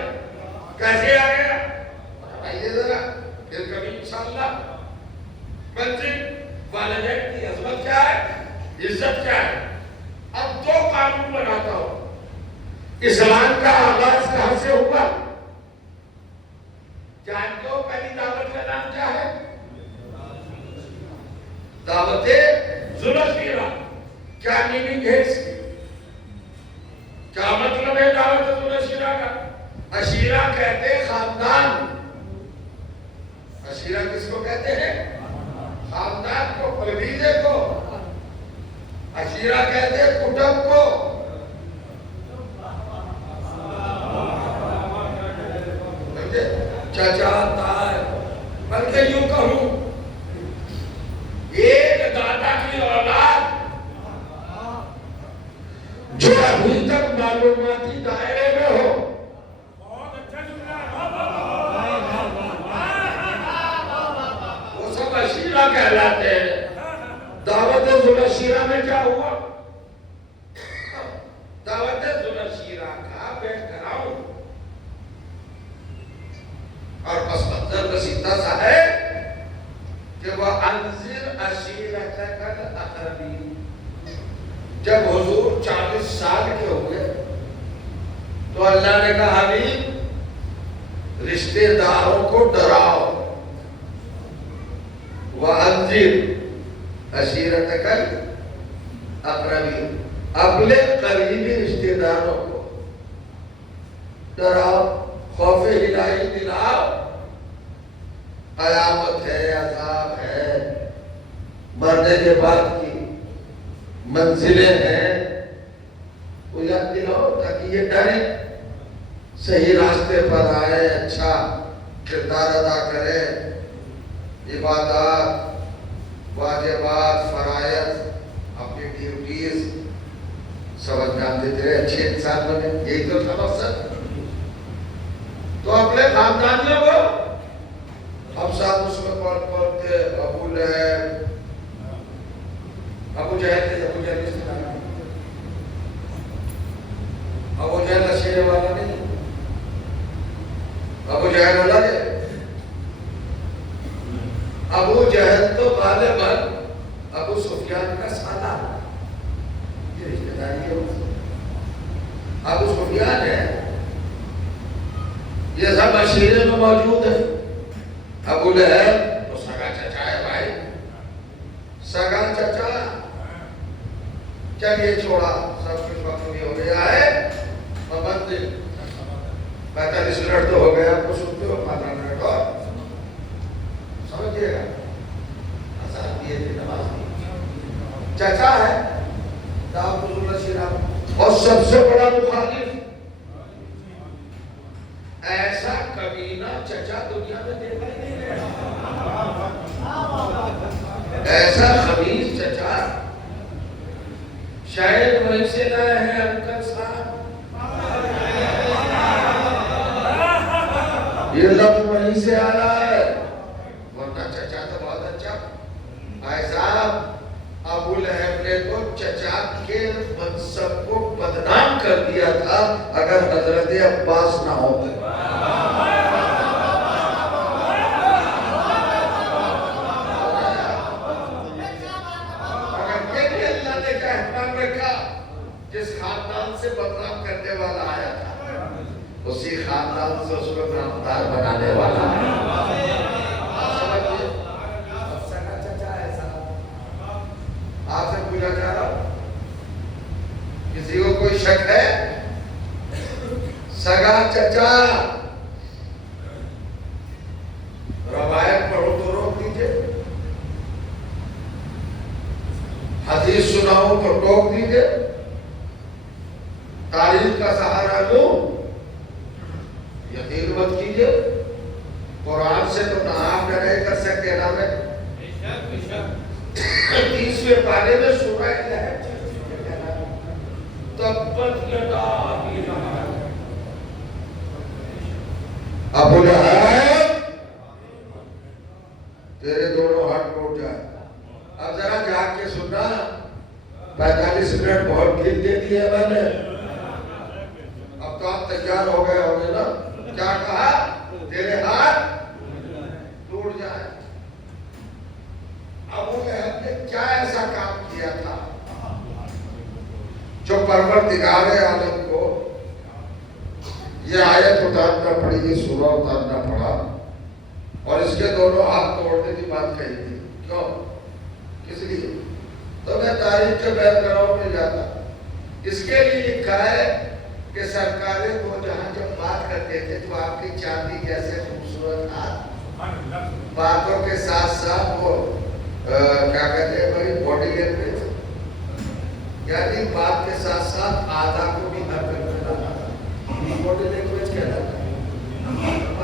کیسے آ گیا؟ بتائیے ذرا، پھر کبھی انشاءاللہ۔ منزل والدین کی عظمت کیا ہے، عزت کیا ہے۔ اب دو قانون بناتا ہوں۔ اسلام کا آغاز کہاں سے ہوا؟ جانتے ہو پہلی دعوت کا نام کیا ہے؟ دعوت ذوالعشیرہ۔ کیا میننگ ہے اس کی؟ کیا مطلب ہے دعوت ذوالعشیرہ کا؟ عشیرہ کہتے ہیں خاندان۔ عشیرہ کس کو کہتے ہیں؟ خاندان کو، قبیلے کو۔ عشیرہ کہتے ہیں کٹب کو۔ چچا تائے، بلکہ یوں کہوں ایک دادا کی اولاد جو ابھی تک معلوماتی دائرے میں ہو، وہ سب عشیرہ کہلاتے ہیں۔ دعوت ذوالعشیرہ میں کیا ہوا؟ دعوت ذوالعشیرہ کا بیک گراؤنڈ اور پس منظر بسیطہ سا ہے کہ وَأَنذِرْ عَشِيرَتَكَ الْأَقْرَبِينَ۔ جب حضور 40 سال کے ہوئے تو اللہ نے کہا حبیب رشتہ داروں کو ڈراؤ۔ وَأَنذِرْ عَشِيرَتَكَ الْأَقْرَبِينَ، اپنے قریبی رشتہ داروں کو ڈراؤ، خوف الہی دلاؤ۔ قیامت ہے، عذاب ہے، مرنے کے بعد کی منزلیں ہیں، وہ یاد دلاؤ تاکہ یہ ڈرے، صحیح راستے پر آئے، اچھا کردار ادا کرے، عبادات، واجبات، فرائض، اپنی ڈیوٹیز سب انجام دیتے رہے، اچھے انسان بنے۔ یہی تو تھا مقصد۔ تو اپنے خاندانیوں کو ہم ساتھ اس میں کون تھے؟ ابو لہب، ابو جہل تھے۔ ابو جہل عشیرے والا نہیں، ابو جہل الگ ہے۔ ابو جہل تو غالباً ابو سفیان کا سالہ، یہ رشتہ داری ہے۔ ابو سفیان ہے، یہ سب عشیرے میں موجود ہے۔ ابو لہب تو سگا چچا ہے بھائی، سگا چچا۔ چلیے چھوڑا، سب کچھ وقت بھی ہو گیا ہے، پابندی 45 منٹ تو ہو گیا، آپ کو سنتے ہو 15 منٹ اور سمجھئے گا۔ آزاد دیے تھے، نماز دی، چچا ہے دعوت ذوالعشیرہ، اور سب سے بڑا مخالف۔ ایسا کمینہ چچا دنیا میں دیکھا ہی نہیں ہے، ایسا خبیث چچا شاید وہیں سے لائے ہیں انکل صاحب، یہ لفظ وہیں سے آ رہا ہے، ورنہ چچا تو بہت اچھا۔ بھائی صاحب ابو لہب نے تو چچا کے منصب کو بدنام کر دیا تھا اگر حضرت عباس نہ ہوتے۔ جس خاندان سے بدنام کرنے والا آیا تھا اسی خاندان سے اس کو نامدار بنانے والا ہے۔ سگا چچا ہے صاحب، آپ سے پوچھا جا رہا ہوں، کسی کو کوئی شک ہے؟ سگا چچا، روایت پڑھو تو روک دیجئے، حدیث سناؤ تو ٹوک دیجئے، تاریخ کا سہارا لو، یقین مت کیجئے۔ قرآن سے تو نہ آپ ڈرے کر سکتے نہ میں 30ویں پارے میں سورہ لہب تبت یدا ابی لہب، ابو لہب تیرے دونوں ہاتھ ٹوٹ جائے. اب ذرا جاگ کے سننا, 45 منٹ بہت ٹھیک دے دی ہے میں نے. اب تو آپ تیار ہو گئے ہوں گے نا. کیا کہا؟ تیرے ہاتھ ٹوٹ جائے. ابو لہب نے کیا ایسا کام کیا تھا جو پروردگار عالم کو یہ آیت اتارنا پڑی, یہ سورہ اتارنا پڑا اور اس کے دونوں ہاتھ توڑنے کی بات کہی تھی؟ کیوں؟ کس لیے؟ تو میں تاریخ کے بیت گراؤں میں جاتا, اس کے لیے لکھا ہے کہ سرکاریں وہ جہاں جب بات کرتے تھے تو آپ کی چاندی جیسے خوبصورت ہاتھ, باتوں کے ساتھ ساتھ وہ کیا کہتے ہیں بھائی, باڈی لینگویج, یعنی بات کے ساتھ ساتھ آدھا کو بھی حرکت کرنا, باڈی لینگویج کہلاتا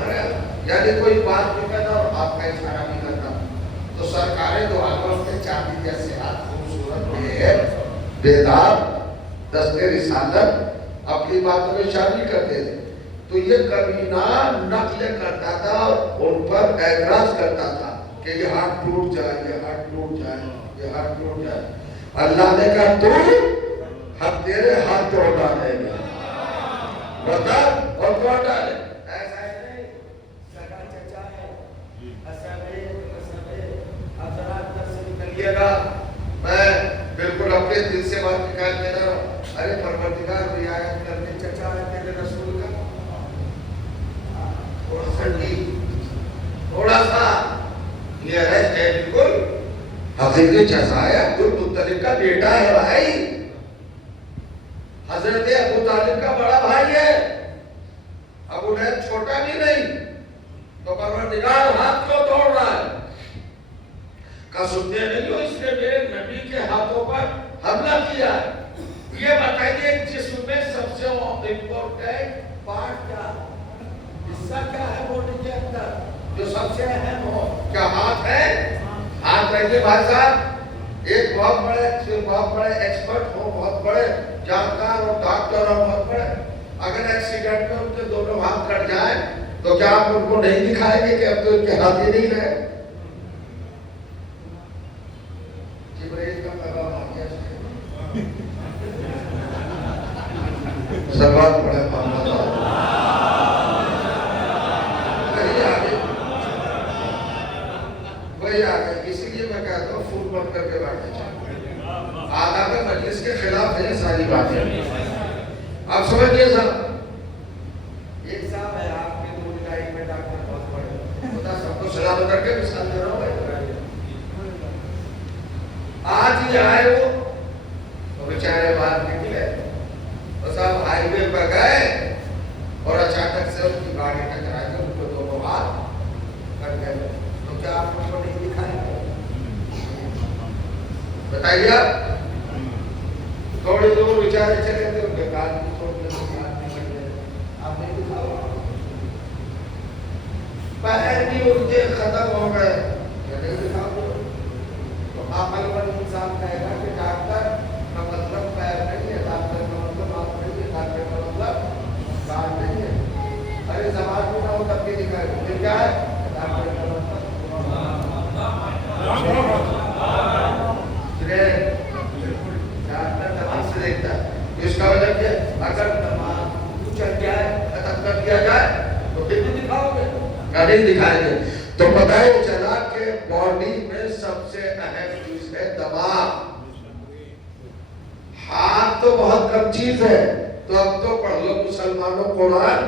ہے. یعنی کوئی بات بھی کرنا اور آپ کا اشارہ بھی کرنا. تو سرکاریں دو آنکھوں کے چاندی جیسے ہاتھ خوبصورت بیدار دستے رسالت اپنی باتوں میں شامل کرتے تھے. تو یہ کمینہ نقل کرتا تھا اور ان پر اعتراض کرتا تھا کہ یہ ہاتھ ٹوٹ جائے, یہ ہاتھ ٹوٹ جائے, یہ ہاتھ ٹوٹ جائے. اللہ نے کہا تو ہم تیرے ہاتھ توڑ ڈالیں گے, بتا اور توڑ ڈالیں. ایسا ہے نہیں سگا چچا ہے, اب ذرا اندر سے نکلیے گا. میں بالکل اپنے دل سے بات نکال کے رہا ہوں. ارے پروردگار رعایت کرنے چچا ہے تیرے رسول کا, تھوڑا سا یہ ہے بالکل حقیقی چچا ہے. عبد المطلب کا بیٹا ہے بھائی, حضرت ابو طالب کا بڑا بھائی ہے, ابو لہب چھوٹا بھی نہیں. تو پروردگار ہاتھ کیوں توڑ رہا ہے؟ کا سنتے نہیں ہو اس نے میرے نبی کے ہاتھوں پر حملہ کیا ہے. یہ بتائیے جسم میں سب سے امپورٹنٹ پارٹ کیا, حصہ کیا ہے باڈی کے اندر جو سب سے اہم ہو؟ کیا ہاتھ ہے؟ ہاتھ رہیے بھائی صاحب. ایک بہت بڑے ایکسپرٹ ہو, بہت بڑے جانکار اور ڈاکٹر اور بہت بڑے, اگر ایکسیڈنٹ میں ان کے دونوں ہاتھ کٹ جائیں تو کیا آپ ان کو نہیں دکھائیں گے کہ اب تو ان کے ہاتھ ہی نہیں رہے؟ جبرائیل کا پیغام آ گیا. سلوات پڑھے محمد وہی آ گئے. اسی لیے میں کہتا ہوں فون بند کر کے بیٹھے چاہیے. آداب مجلس کے خلاف ہے ساری باتیں. آپ سمجھئے صاحب, ایک صاحب ہے آپ کے دور لائی میں ڈاکٹر بہت بڑے, خدا سب کو سلام کر کے مثال دے رہا ہوں. آج ہی آئے وہ بیچارے باہر نکلے, وہ صاحب ہائی وے پر گئے اور اچانک سے ان کی گاڑی ٹکرائی, ان کو دونوں ہاتھ کٹ گئے. تو کیا آپ کو نہیں دکھائیں گے؟ بتائیے آپ. تھوڑی دور بیچارے چلے تھے, ان کے کان بھی چھوڑ دے, کان بھی کٹ گئے. آپ نہیں دکھاؤ. پیر بھی ان کے ختم ہو گئے, کیا نہیں دکھاؤ؟ تو عقل مند انسان کہے گا کہ ڈاکٹر کا مطلب پیر نہیں ہے, ڈاکٹر کا مطلب آپ نہیں ہے, ڈاکٹر کا مطلب کان نہیں ہے. ارے زبان بھی نہ ہو تب بھی دکھائے گا. پھر کیا ہے؟ ڈاکٹر کا مطلب ڈاکٹر تمیز سے دیکھتا ہے. اس کا وجہ کیا ہے؟ اگر کچھ چل گیا ہے, ختم کر دیا جائے تو پھر بھی دکھاؤ گے یا نہیں دکھائیں گے؟ تو پتہ چلا کہ باڈی میں سب سے اہم چیز ہے دماغ. ہاتھ تو بہت کم چیز ہے. تو اب تو پڑھ لو مسلمانوں قرآن,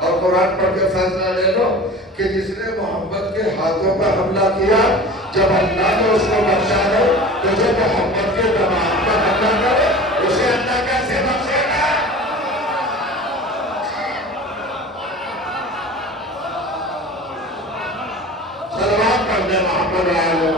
اور قرآن پڑھ کے فیصلہ لے لو کہ جس نے محمد کے ہاتھوں پر حملہ کیا, جب اللہ نے اس کو بخشا ہے تو جو محمد کے دماغ پر حملہ کرے اسے اللہ کیسے بخشے گا؟ صلوات پڑھ دے محمد علیہ.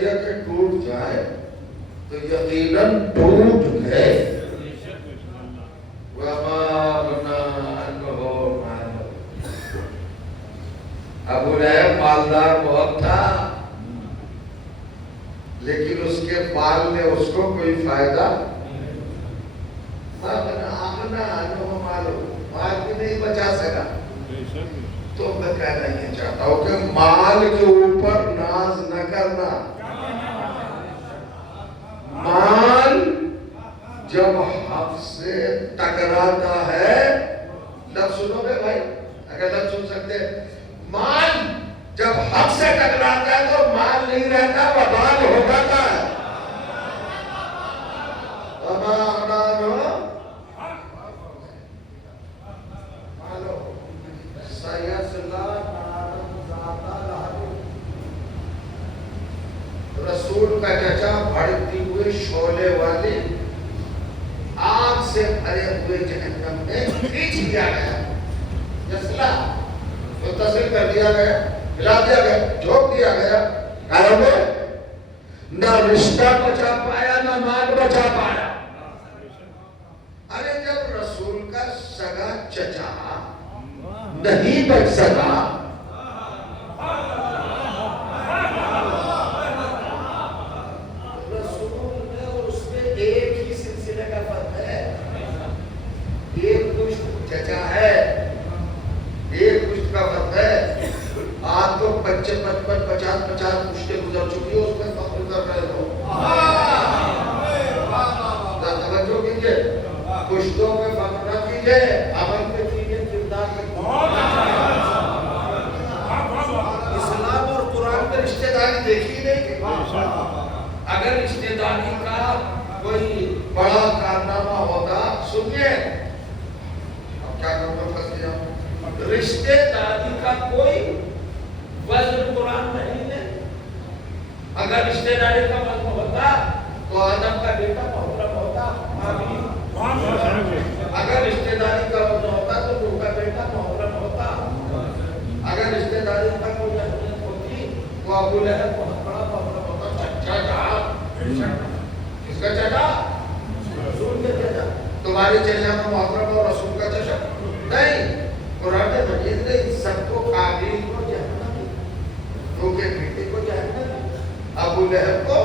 ذریعہ کے ٹوٹ جائے تو یقیناً ٹوٹ گئے. ابو لہب مالدار بہت تھا لیکن اس کے مال نے اس کو کوئی فائدہ مال بھی نہیں بچا سکا. تو میں کہنا یہ چاہتا ہوں کہ مال کے اوپر ناز نہ کرنا. مال جب حق سے ٹکراتا ہے، لفظ سنو گے بھائی اگر لفظ سن سکتے، مال جب حق سے ٹکراتا ہے تو مال نہیں رہتا، وبال ہو جاتا ہے. رسول کا چچا بھڑکتی ہوئے شعلے والی آگ سے بھرے ہوئے جہنم میں کھینچ دیا گیا، جسلا متصل کر دیا گیا، ہلا دیا گیا، جھونک دیا گیا. نہ رشتہ بچا پایا نہ مال بچا پایا. ارے جب رسول کا سگا چچا نہیں بچ سکا، رسول میں اور اس میں ایک ہی سلسلے کا فرق ہے. ایک پشت چچا ہے، ایک پشت کا فرق ہے. آج تو 55 50 پشتیں گزر چکی ہے، اس میں فخر کر رہے ہو. توجہ کیجیے، پشتوں میں فخر نہ کیجیے، عمل پہ کیجیے، کردار پہ کیجیے. اسلام اور قرآن میں رشتہ داری دیکھی ہی نہیں. اگر رشتہ داری کا کوئی بڑا کارنامہ ہوتا، سنیے اب کیا کروں گا، پھنس گیا. رشتہ داری کا کوئی وزن قرآن نہیں ہے. اگر رشتہ داری کا وزن ہوتا تو آدم کا بیٹا محترم ہوتا. اگر رشتہ داری کا وزن ہوتا تو نوح کا بیٹا محترم ہوتا. اگر رشتہ داری کا کوئی اہمیت ہوتی تو ابو لہب بہت بڑا محترم ہوتا. چچا جہاں کس کا چچا؟ رسول کا چچا. تمہاری چچا میں محترم اور رسول کا چچا نہیں. قرآن مجید نے ان سب کو قابل کو جہنمی، نوح کے بیٹے کو جہنمی، ابو لہب کو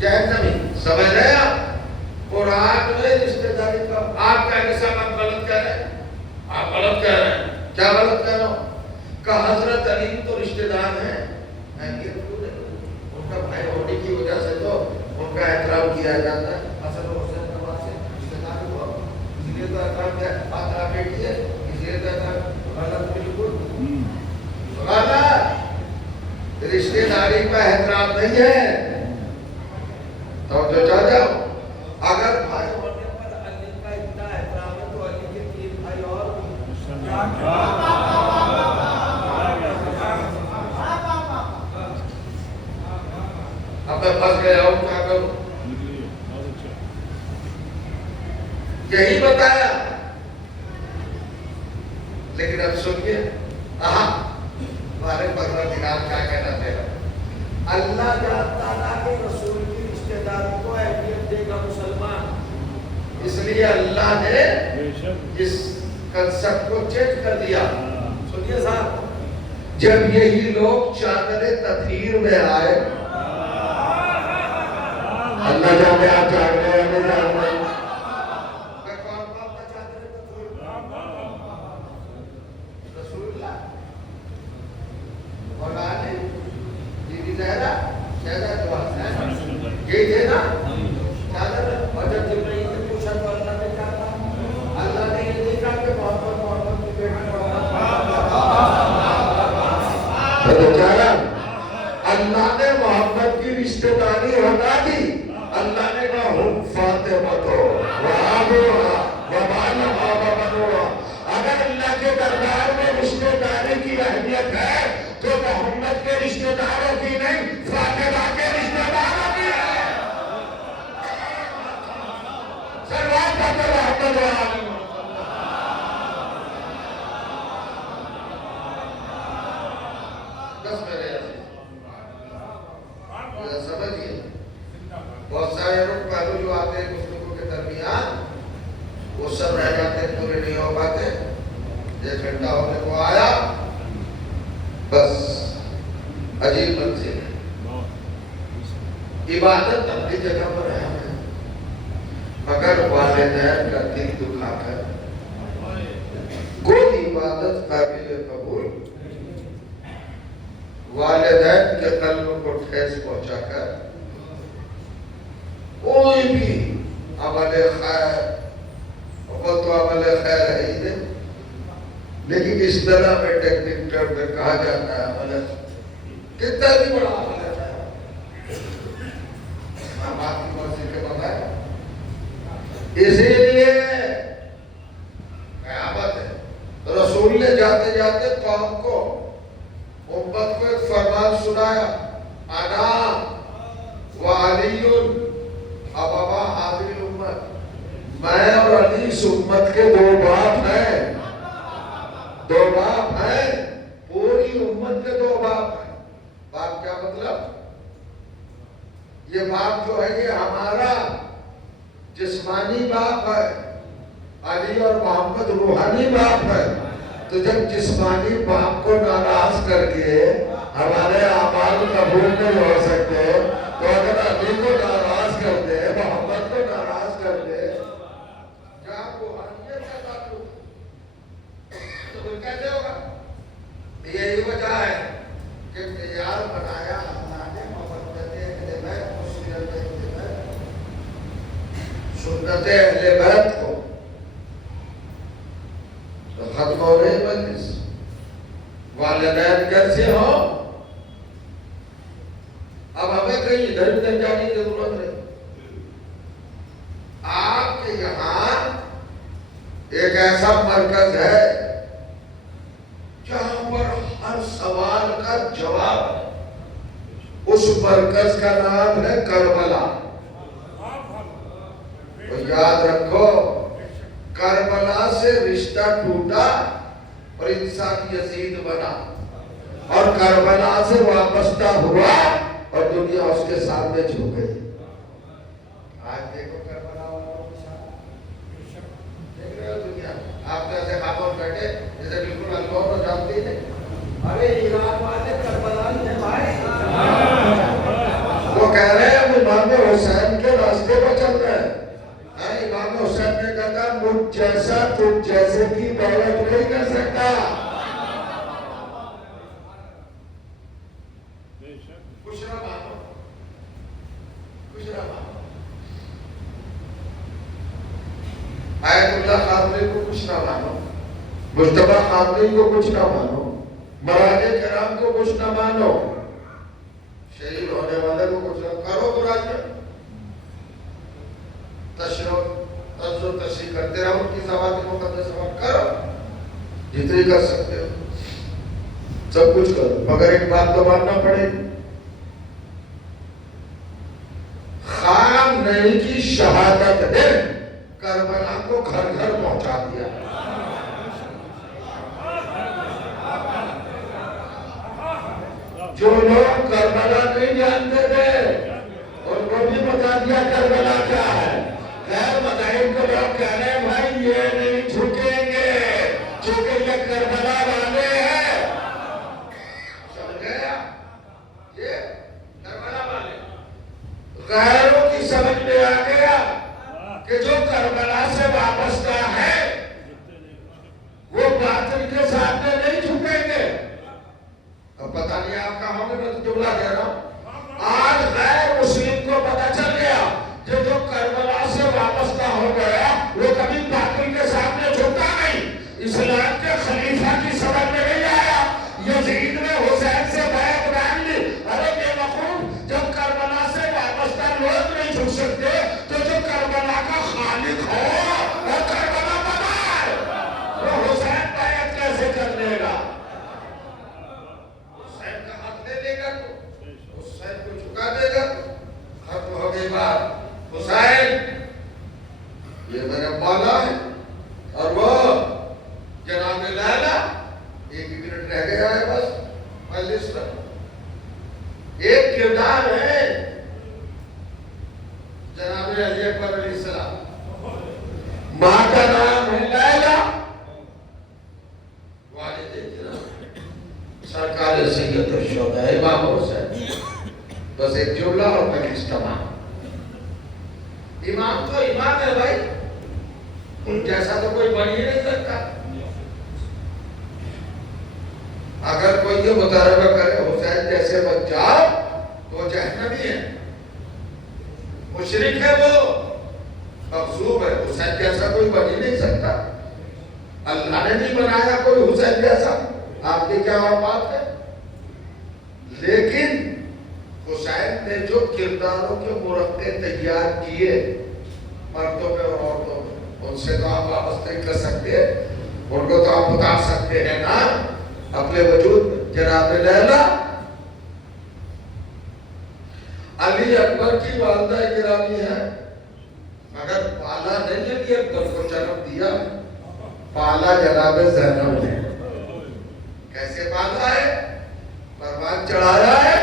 جہنمی. سمجھ رہے آپ؟ قرآن میں رشتہ داری کا آپ کیا کسا آپ غلط کہہ رہے ہیں؟ آپ غلط کہہ رہے ہیں. کیا غلط کہہ رہا ہوں؟ کہ حضرت علی تو رشتہ دار ہیں. ان کا بھائی ہونے کی وجہ سے تو ان کا احترام کیا جاتا ہے. حسن و حسین نواز سے رشتہ دار ہوا، اس لیے تو احترام کیا آپ بیٹی ہے، اس لیے تو احترام. غلط بالکل غلط. رشتہ داری کا احترام نہیں ہے. تو جو چاہ جاؤ، اگر بھائی ہونے پر علی کا اتنا احترام ہے تو علی کے 3 بھائی اور اب میں پھنس گیا ہوں، کیا کروں؟ یہی بتایا. لیکن اب سنیے ہمارے پروردگار کیا کہنا چاہتا ہے. اللہ تعالیٰ کے رسول کی رشتہ داری کو اہمیت دے گا مسلمان. اس لیے اللہ نے اس کنسپٹ کو چینج کر دیا. سنیے صاحب، جب یہی لوگ چادر تطہیر میں آئے، اللہ جانے آپ جاگ رہے ہیں، ہمیں جاگ رہے ہیں. یہی تھے نا چادر. اور جب جبرائیل نے پوچھا تو اللہ نے کہا تھا، اللہ نے یہ دیکھا کہ محمد کی بیٹی اللہ نے محمد کی رشتہ داری ہٹا دی. اللہ نے کہا ہم فاطمہ تو اگر اللہ کے دربار میں رشتہ داری کی اہمیت ہے تو محمد کے رشتہ داروں کی نہیں، فاطمہ کے رشتہ داروں کی ہے. سروات کرتے محمد وآلہ. عجیب منزل ہے. عبادت اپنی جگہ پر ہے مگر والدین کا دل دکھا کر کوئی عبادت قابل قبول، والدین کے قلب کو ٹھیس پہنچا کر کوئی بھی عمل خیر، وہ تو عمل خیر ہے ہی نہیں، لیکن اس طرح میں ٹیکنیکل میں کہا جاتا ہے عمل کتنا بھی بڑا عمل ہے آپ کی مرضی کے بغیر. اسی لیے قیامت ہے. رسول نے جاتے جاتے قوم کو، امت کو ایک فرمان سنایا، انا وعلی ابوا هذه الامت، میں اور علی اس امت کے دو باپ ہیں. دو باپ ہیں، پوری امت کے دو باپ ہیں. باپ کیا مطلب؟ یہ باپ جو ہے یہ ہمارا جسمانی باپ ہے، علی اور محمد روحانی باپ ہے. تو جب جسمانی باپ کو ناراض کر کے ہمارے اعمال قبول نہیں ہو سکتے، تو اگر علی کو ناراض کر دے، محمد کو ناراض کر دے، کیا روحانیت کا تعلق تو پھر کیسے ہوگا؟ یہی وجہ ہے کہ معیار بنایا اللہ نے محبت اہل بیت، سنت اہل بیت کو. تو ختم ہو رہی مجلس. والدین کیسے ہو؟ اب ہمیں کہیں ادھر ادھر جانے کی ضرورت نہیں. آپ کے یہاں ایک ایسا مرکز ہے جہاں پر ہر سوال کا جواب ہے. اس مرکز کا نام ہے کربلا. تو یاد رکھو، کربلا سے رشتہ ٹوٹا اور انسان یزید بنا، اور کربلا سے وابستہ ہوا اور دنیا اس کے سامنے جھک گئی. آج دیکھو کربلا والوں کے ساتھ دیکھ رہے ہو دنیا. آپ جیسے خاموش بیٹھے جیسے بالکل اللہ کو جانتے ہی نہیں. ارے ایران والے کربلا نہیں ہے بھائی، وہ کہہ رہے ہیں ہم امام حسین کے راستے پر چل رہے ہیں. امام حسین نے کہا مجھ جیسا تم جیسے کی دولت نہیں کر سکتا. کچھ نہ مانو، کچھ نہ مانو. آیت اللہ خامنئی کو کچھ نہ مانو، مجتبیٰ خامنئی کو کچھ نہ مانو، مراجع کرام کو کچھ نہ مانو، شہید ہونے والے کو کچھ نہ کرو. برائی تشریح کرتے رہو، ان کی ذوات مقدس کرو جتنی کر سکتے ہو، سب کچھ کرو، مگر ایک بات تو ماننا پڑے گی. خامنئی کی شہادت نے کربلا کو گھر گھر پہنچا دیا. جو لوگ کربلا نہیں جانتے تھے ان کو بھی بتا دیا کربلا کیا ہے. غیر مذاہب کو لوگ کہہ رہے ہیں بھائی یہ نہیں جھکیں گے چونکہ یہ کربلا والے ہیں. سمجھ گیا؟ یہ کربلا والے. غیروں کی سمجھ میں آ گیا کہ جو کربلا سے وابستہ ہے وہ باطل کے سامنے نہیں جھکیں گے. اب پتہ نہیں آپ کہاں ہوں گے، میں تو جملہ کہہ رہا ہوں. آج غیر مسلم کو پتہ چل گیا کہ جو کربلا سے وابستہ ہو گیا وہ کبھی باطل کے سامنے جھکا نہیں. اسلام کے خلیفہ کی سمجھ میں نہیں آیا. یزید نے حسین سے بیعت مان لی. ارے بے وقوف، جب کربلا سے وابستہ لوگ نہیں جھک سکتے تو جو کربلا کا خالق ہو وہ کربلا بنائے، وہ حسین بیعت کیسے کر لے گا؟ حسین کا حق لے لے گا تو حسین کو جھکا دے گا. ختم ہو گئی بات. حسین یہ میرا مولا ہے اور وہ جناب لیلا. 1 منٹ رہ گیا ہے بس مجلس میں. ایک کردار ہے جناب علی اکبر علیہ السلام. ماں کا نام ہے لیلا، والد جناب سرکار سید الشہداء امام حسین بس ایک جملہ اور حدیث تمام. امام تو امام ہے بھائی، ان جیسا تو کوئی بن ہی نہیں سکتا. اگر کوئی یہ مطالبہ کرے حسین جیسے بن جاؤ تو جہنمی ہے، مشرک ہے، وہ مغضوب ہے. حسین جیسا کوئی بن ہی نہیں سکتا. اللہ نے نہیں بنایا کوئی حسین جیسا. آپ کی کیا اوقات ہے؟ لیکن حسین نے جو کرداروں کے مرقع تیار کیے مردوں میں اور عورتوں میں، ان سے تو آپ واپس نہیں کر سکتے. ان کو تو آپ بتا سکتے ہیں نا اپنے وجود. جناب لیلا علی اکبر کی والدہ گرامی ہے، مگر پالا نہیں علی اکبر کو جنم دیا، پالا جناب زینب نے. کیسے پالا ہے؟ پروان چڑھایا ہے.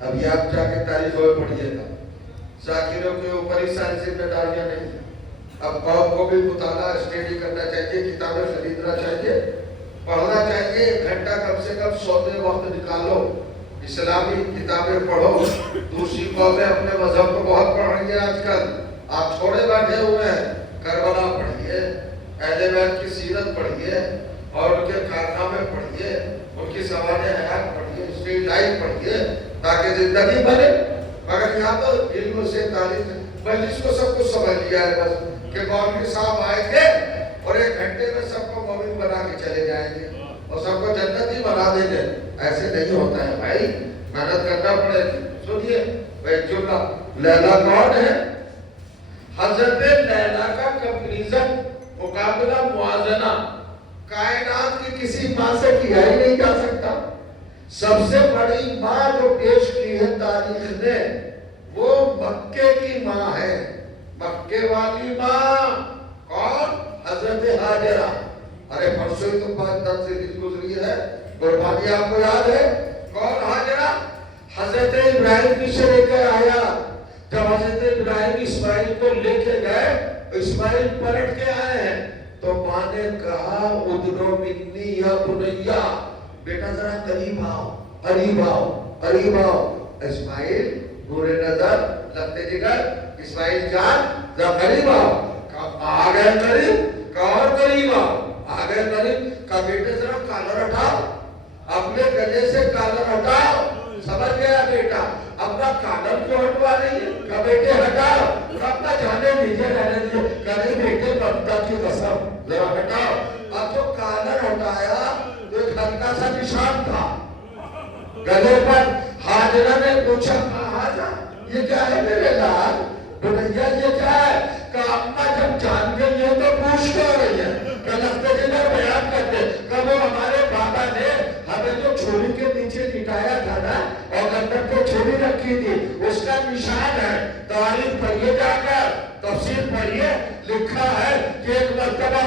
ابھی آپ جا کے تاریخ میں پڑھیے گا. ذاکروں کے اوپر ہی ساری ذمہ داریاں نہیں. اب قوم کو بھی مطالعہ اسٹڈی کرنا چاہیے، کتابیں خریدنا چاہیے، پڑھنا چاہیے. 1 گھنٹہ کم سے کم سوتے وقت نکالو، اسلامی کتابیں پڑھو. دوسری قومیں اپنے مذہب کو بہت پڑھ رہی ہیں آج کل. آپ چھوڑے بیٹھے ہوئے ہیں. کربلا پڑھیے، اہل بیت کی سیرت پڑھیے اور ان کے کارنامے پڑھیے، ان کی سوانح حیات پڑھیے، اسٹریٹ لائف پڑھیے تاکہ زندگی بنے. مگر یہاں تو علم سے تعلیم مجلس کو سب کچھ سمجھ لیا ہے بس کہ مولوی صاحب آئیں گے اور 1 گھنٹے میں سب کو مومن بنا کے چلے جائیں گے اور سب کو جنتی بنا دیں گے. ایسے نہیں ہوتا ہے بھائی، محنت کرنا پڑے گی. سنیے ایک جملہ. لیلا کون ہے؟ حضرت لیلا کا کمپیریزن، مقابلہ، موازنہ کائنات کی کسی ماں سے کیا ہی نہیں جا سکتا. سب سے بڑی ماں جو پیش کی ہے تاریخ نے وہ مکے کی ماں ہے. مکے والی ماں کون؟ حضرت ہاجرہ. ارے پرسوں ہی تو 5 دن سے دن گزری ہے. قربانی آپ کو یاد ہے؟ کون ہاجرہ؟ حضرت ابراہیم کی سے لے کر آیا. جب حضرت ابراہیم اسماعیل کو لے کے گئے، اسماعیل پلٹ کے آئے ہیں تو ماں نے کہا ادنو منی یا بنیا، بیٹا ذرا قریب آؤ، قریب آؤ، قریب آؤ. اسماعیل برے نظر لگتے جگر، اسماعیل جان ذرا قریب آؤ. آ گئے قریب، کہا اور قریب آؤ. آ گئے قریب، کہا بیٹے ذرا کالر ہٹاؤ، اپنے گلے سے کالر ہٹاؤ. سمجھ گیا بیٹا؟ اپنا کالر کیوں ہٹوا رہی ہے؟ کہا بیٹے ہٹاؤ. اپنا جانے دیجیے، رہنے دیجیے. کہا بیٹے ممتا کی قسم ذرا ہٹاؤ. اب جو کالر ہٹایا تو ایک ہلکا سا نشان تھا گلے پر. حاجرہ نے پوچھا حاجرہ یہ کیا ہے میرے لال؟ بنیا یہ کیا ہے؟ کہا اماں جب جان گئی ہے تو پوچھ کیوں رہی ہے؟ کہ لگتے جنہیں بیان کرتے. کہ وہ ہمارے بابا نے ہمیں جو چھوڑی کے نیچے لٹایا تھا نا اور گندر کو چھوڑی رکھی تھی اس کا نشان ہے. تاریخ پڑھیے جا کر، تفسیر پڑھیے، لکھا ہے کہ ایک مرتبہ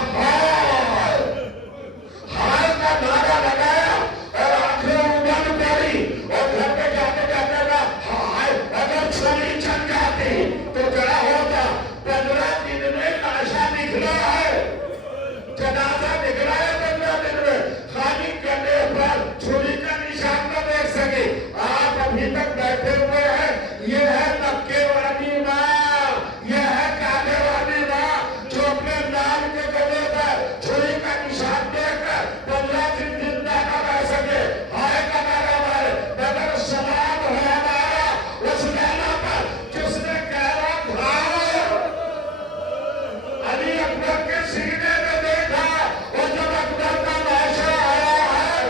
ہائے کا نعرہ لگایا اور آنکھیں اگل پڑی اور گھر پہ جاتے جاتے گا ہائے اگر چھوڑی چل جاتی تو کیا ہوتا؟ 15 دن میں لاشا نکلا ہے، جنازہ نکلا ہے. 15 دن میں خالی کرنے پر چھوڑی کا نشان نہ دیکھ سکے. آپ ابھی تک بیٹھے ہوئے ہیں. یہ ہے مکے والی ماں، یہ ہے کعبے والی ماں جو اپنے لال کے گلے پر چھوڑی کا نشان دیکھ کر 15 دن زندہ نہ رہ سکے. ہائے کا نعرہ مارے. مگر سلام ہے ہمارا اس لیلا پر جس نے کہرا گھاؤ علی اکبر کے سینے میں دیکھا. اور جب اکبر کا لاشا آیا ہے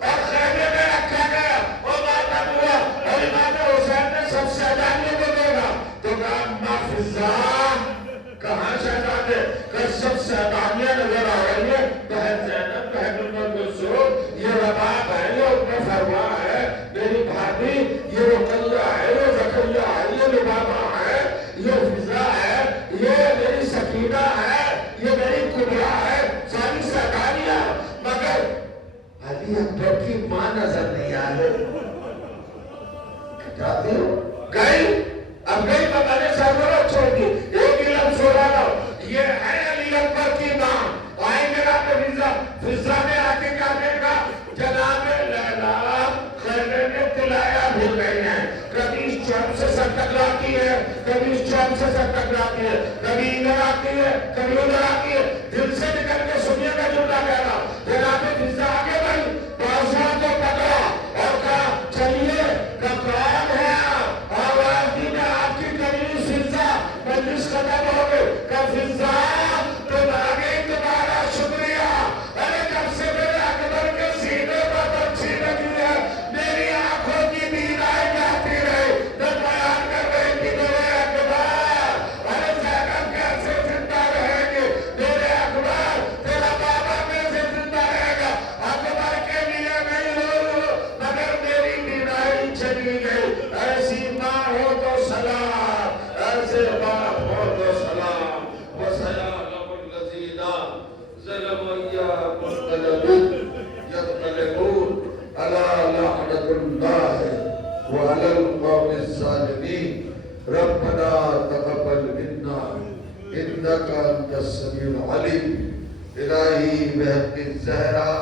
اور خیمے میں رکھا گیا اور ماتم ہوا اور امام حسین نے سب شہزادیوں کو دیکھا تو کہا اما فضا. کہاں شہزادے؟ کہ سب شہزادیاں نظر آ رہی ہیں. بہن زینب، بہن ام کلثوم، یہ رباب ہے، یہ ام فروا ہے، میری بھابھی، یہ رقیہ ہے، یہ زکریا ہے، یہ لبابہ ہے، یہ فضا ہے، یہ میری سکینہ ہے، یہ میری کبرا ہے. ساری شہزادیاں. مگر علی اکبر کی ماں نظر نہیں آ رہی. جاتے ہو گئی، اب گئی بابا نے سرورت چھوڑ دی. ایک ہی لفظ ہو رہا تھا، یہ ہے علی اکبر کی ماں. آئیں گے آپ فضا. فضا نے آ کے کیا دیکھا؟ جناب لیلا خیمے میں تلایا کبھی اس چوک سے ٹکراتی ہے، کبھی ادھر آتی ہے، کبھی ادھر آتی ہے۔ دل سے نکل کے سنیے کا جملہ کہہ رہا، جناب فضا آگے بڑھی، بازوؤں کو پکڑا اور کہا چلیے کون ہے آپ؟ آواز دی میں آپ کی قریب فضا، مجلس ختم ہو گئی کہ فضا تم آ گئی، تمہارا شکریہ۔ ارے جب سے میرے اکبر کے سینے پر پرچھی لگی ہے میری آنکھوں کی بینائی جاتی رہی، میں بیان کر رہی تھی میرے اکبر، ارے زینب کیسے زندہ رہے گی؟ میرے اکبر تیرا بابا کیسے زندہ رہے گا؟ اکبر کے لیے نہیں رو مگر میری بینائی چلی گئی۔ ایسی ماں ہو تو سلام، ایسے باپ ہو تو سلام۔ وَسَيَعْلَمُ الَّذِينَ ظَلَمُوا أَيَّ مُنقَلَبٍ يَنقَلِبُونَ أَلَا لَعْنَةُ اللَّهِ وَعَلَى الْقَوْمِ الظَّالِمِينَ رَبَّنَا تَقَبَّلْ مِنَّا إِنَّكَ أَنْتَ السَّمِيعُ الْعَلِيمُ إِلَٰهِي بِحَقِّ الزَّهْرَا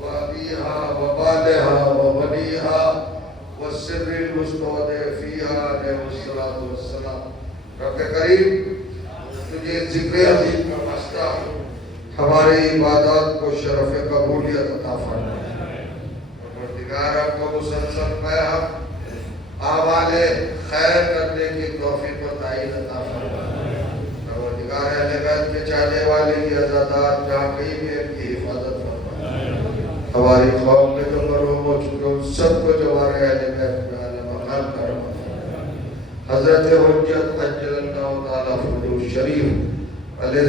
وَأَبِيهَا وَبَالِهَا وَبَنِيهَا وَالسِّرِّ الْمُسْتَوْدَعِ فِيهَا عَلَيْهِ الصَّلَاةُ وَالسَّلَامُ۔ رب کریم تجھے ذکر عظیم کا واسطہ ہماری عبادات کو شرف قبولیت عطا فرما۔ پروردگار آپ کو مسلسل ہم اعمال خیر کرنے کی توفیق و تعین عطا فرما۔ پروردگار اہل بیت کے چاہنے والے کی عزادات جہاں کہیں بھی ان کی حفاظت فرما۔ ہماری قوم میں جو مرحوم ہو چکے ان سب کو جو ہمارے اہل بیت میں اعلی مقام کرما۔ حضرت حجت عجل اللہ تعالیٰ فرجہ شریف علیہ